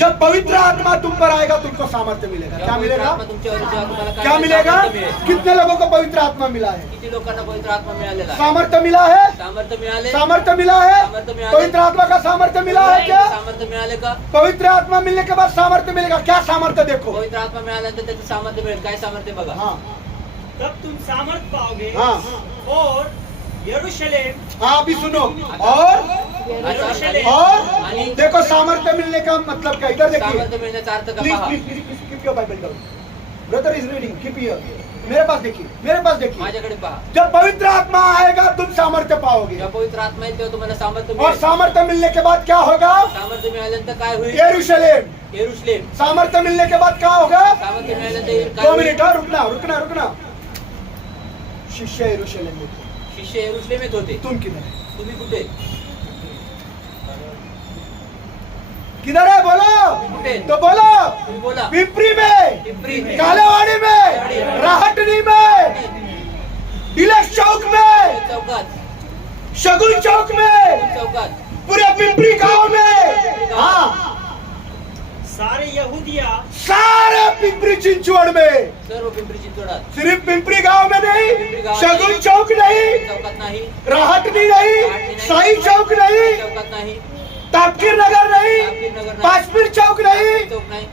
जब पवित्र आत्मा तुम पर आएगा तुमको सामर्थ्य मिलेगा। क्या पवित्र मिलेगा? आत्मा तुमच्यावर येतो, तुम्हाला काय क्या मिलेगा? सामर्थ्य मिळेल. कितने लोगों को पवित्र आत्मा मिला है? किती लोकांना पवित्र आत्मा मिळालेला आहे? सामर्थ्य मिला है, सामर्थ्य मिळाले. सामर्थ्य मिला है। सामर्थ्य मिळाले. पवित्र आत्मा का सामर्थ्य मिला है क्या? सामर्थ्य मिळाले का? पवित्र आत्मा मिलने के बाद सामर्थ्य मिलेगा। क्या सामर्थ्य? देखो, पवित्र आत्मा मिळाल्यानंतर त्याचं सामर्थ्य मिळेल. काय सामर्थ्य बघा. हाँ तब तुम सामर्थ पाओगे हाँ और यरूशलेम हाँ, अभी सुनो। और आणि देखो, सामर्थ्य मिलने का मतलब क्या? इधर देखिए, सामर्थ्य मिळण्याचा अर्थ का प्लीज पहा. Please please keep your Bible down. Brother is reading, keep here, मेरे पास देखिए, मेरे पास देखिए। माझ्याकडे पहा, जब पवित्र आत्मा आएगा तुम सामर्थ्य पाओगे, जेव्हा पवित्र आत्मा येईल तेव्हा तुम्हाला सामर्थ्य और मिळेल. सामर्थ्य मिलने के बाद क्या होगा? सामर्थ्य मिळाल्यानंतर काय होईल? यरूशलेम. यरूशलेम. सामर्थ्य मिलने के बाद क्या होगा? सामर्थ्य मिळाल्यानंतर येईल काय 2 होईल? मिनिट, हाँ, रुकना रुकना रुकना. शिष्य यरूशलेम में थे. शिष्य यरूशलेमेत होते. तुम किधर है? तुम्ही कुठे? किधर है बोलो? कुठे? तो बोलो. तुम्ही बोला. पिंपरी में, पिंपरी में, कालेवाड़ी में, राहटनी में, डिलक्स चौक में, चौकात, शगुन चौक में, चौकात, पूरे पिंपरी गांव में, हाँ, सारे यहूदिया सारे पिंपरी चिंचवड़ में, सर्व पिंपरी चिंचवडात, सिर्फ पिंपरी गांव में नहीं, शगुन चौक नहीं, चौकात नाही, राहटनी नहीं, साई चौक नहीं, चौकात नाही, तापकीर नगर नहीं, तापकीर नगर नाही, पाचपीर चौक नहीं, चौक नाही,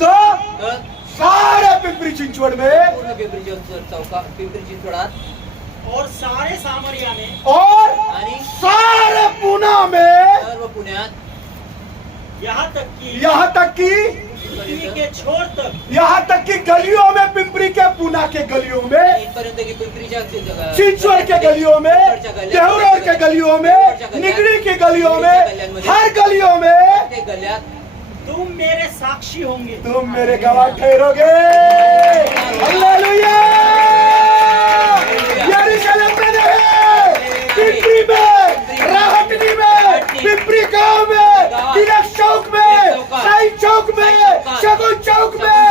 तो तर सारे पिंपरी चिंचवड़ में पूर्ण पिंपरी चौकात, पिंपरी चिंचवडात और सारे सामरिया में और आणि सारे पूना में, सर्व पुण्यात यहाँ तक कि पिंपरी के छोर तक, यहाँ तक कि गलियों में, पिंपरी के पूना के गलियों में, इथपर्यंत की पिंपरीच्या चिंचवड़ के गलियों में, देहरोड के गलियों में, निगड़ी के गलियों में, हर गलियों में प्रत्येक गल्ल्यात तुम मेरे साक्षी होंगे. तुम मेरे गवाह ठहरोगे. हालेलुया. यरूशलेम में नहीं, पिंपरी में, राहटनी में, पिंपरी गांव में, तिलक चौक में, साई चौक में, शगुन चौक में,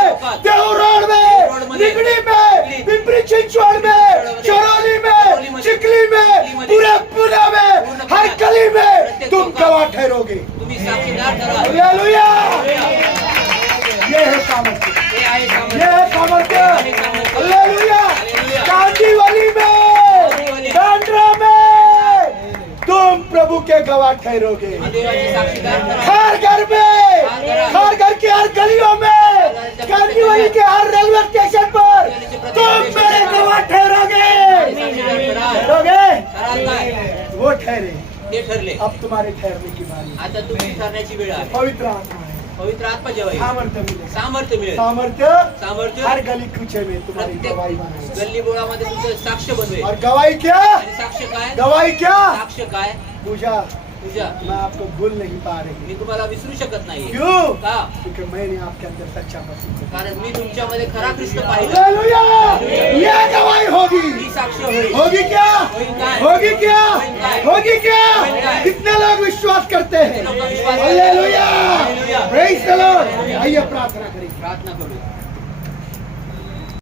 देहू रोड में, निगड़ी में, पिंपरी चिंचवड़ में, चरौली में, चिखली में, पूरे पुणे में, हर गली में तुम गवाह ठहरोगे. तुम्ही साक्षीदार ठरा. हालेलुया. ये है सामर्थ्य, हे आहे ये है सामर्थ्य. सामर्थ्य. हालेलुया. कांदीवली में, बांद्रा में तुम प्रभु के गवाह ठहरोगे. देवाचे साक्षीदार ठरा. हर घर में, हर घर की हर गलियों में, कांदीवली के हर रेलवे स्टेशन पर तुम मेरे गवाह ठहरोगे. ठहरोगे? ठराल काय? वो ठहरे. ते ठरले. अब तुम्हारे ठहरने की बारी. आता तुम्ही ठरण्याची वेळ आहे. पवित्र आत्मा है, पवित्र आत्मा जेव्हा येईल, सामर्थ्य मिलेगा. सामर्थ्य मिळेल. सामर्थ्य सामर्थ्य हर गली कुचे में तुम्हारी प्रत्येक गवाही बनाएगा. गल्ली बोळामध्ये तुमचं साक्ष बनवेल. और गवाही क्या? आणि साक्ष काय? गवाही क्या? साक्ष काय? पूजा. तुझ्या मैं आपको भूल नहीं पा रही. मी तुम्हाला विसरू शकत नाही. क्यों? का? क्योंकि मैंने आपके अंदर सच्चा मसीह को. कारण मी तुमच्यामध्ये खरा ख्रिस्त पाहिला. हालेलुया. ये गवाही होगी. ही साक्ष होईल. होगी क्या? होईल काय? होगी क्या? होईल काय? होगी क्या? होईल काय? कितने लोग विश्वास करते हैं? कितने लोग विश्वास करते हैं? Hallelujah. Hallelujah. Praise the Lord. आइए प्रार्थना करें. प्रार्थना करू.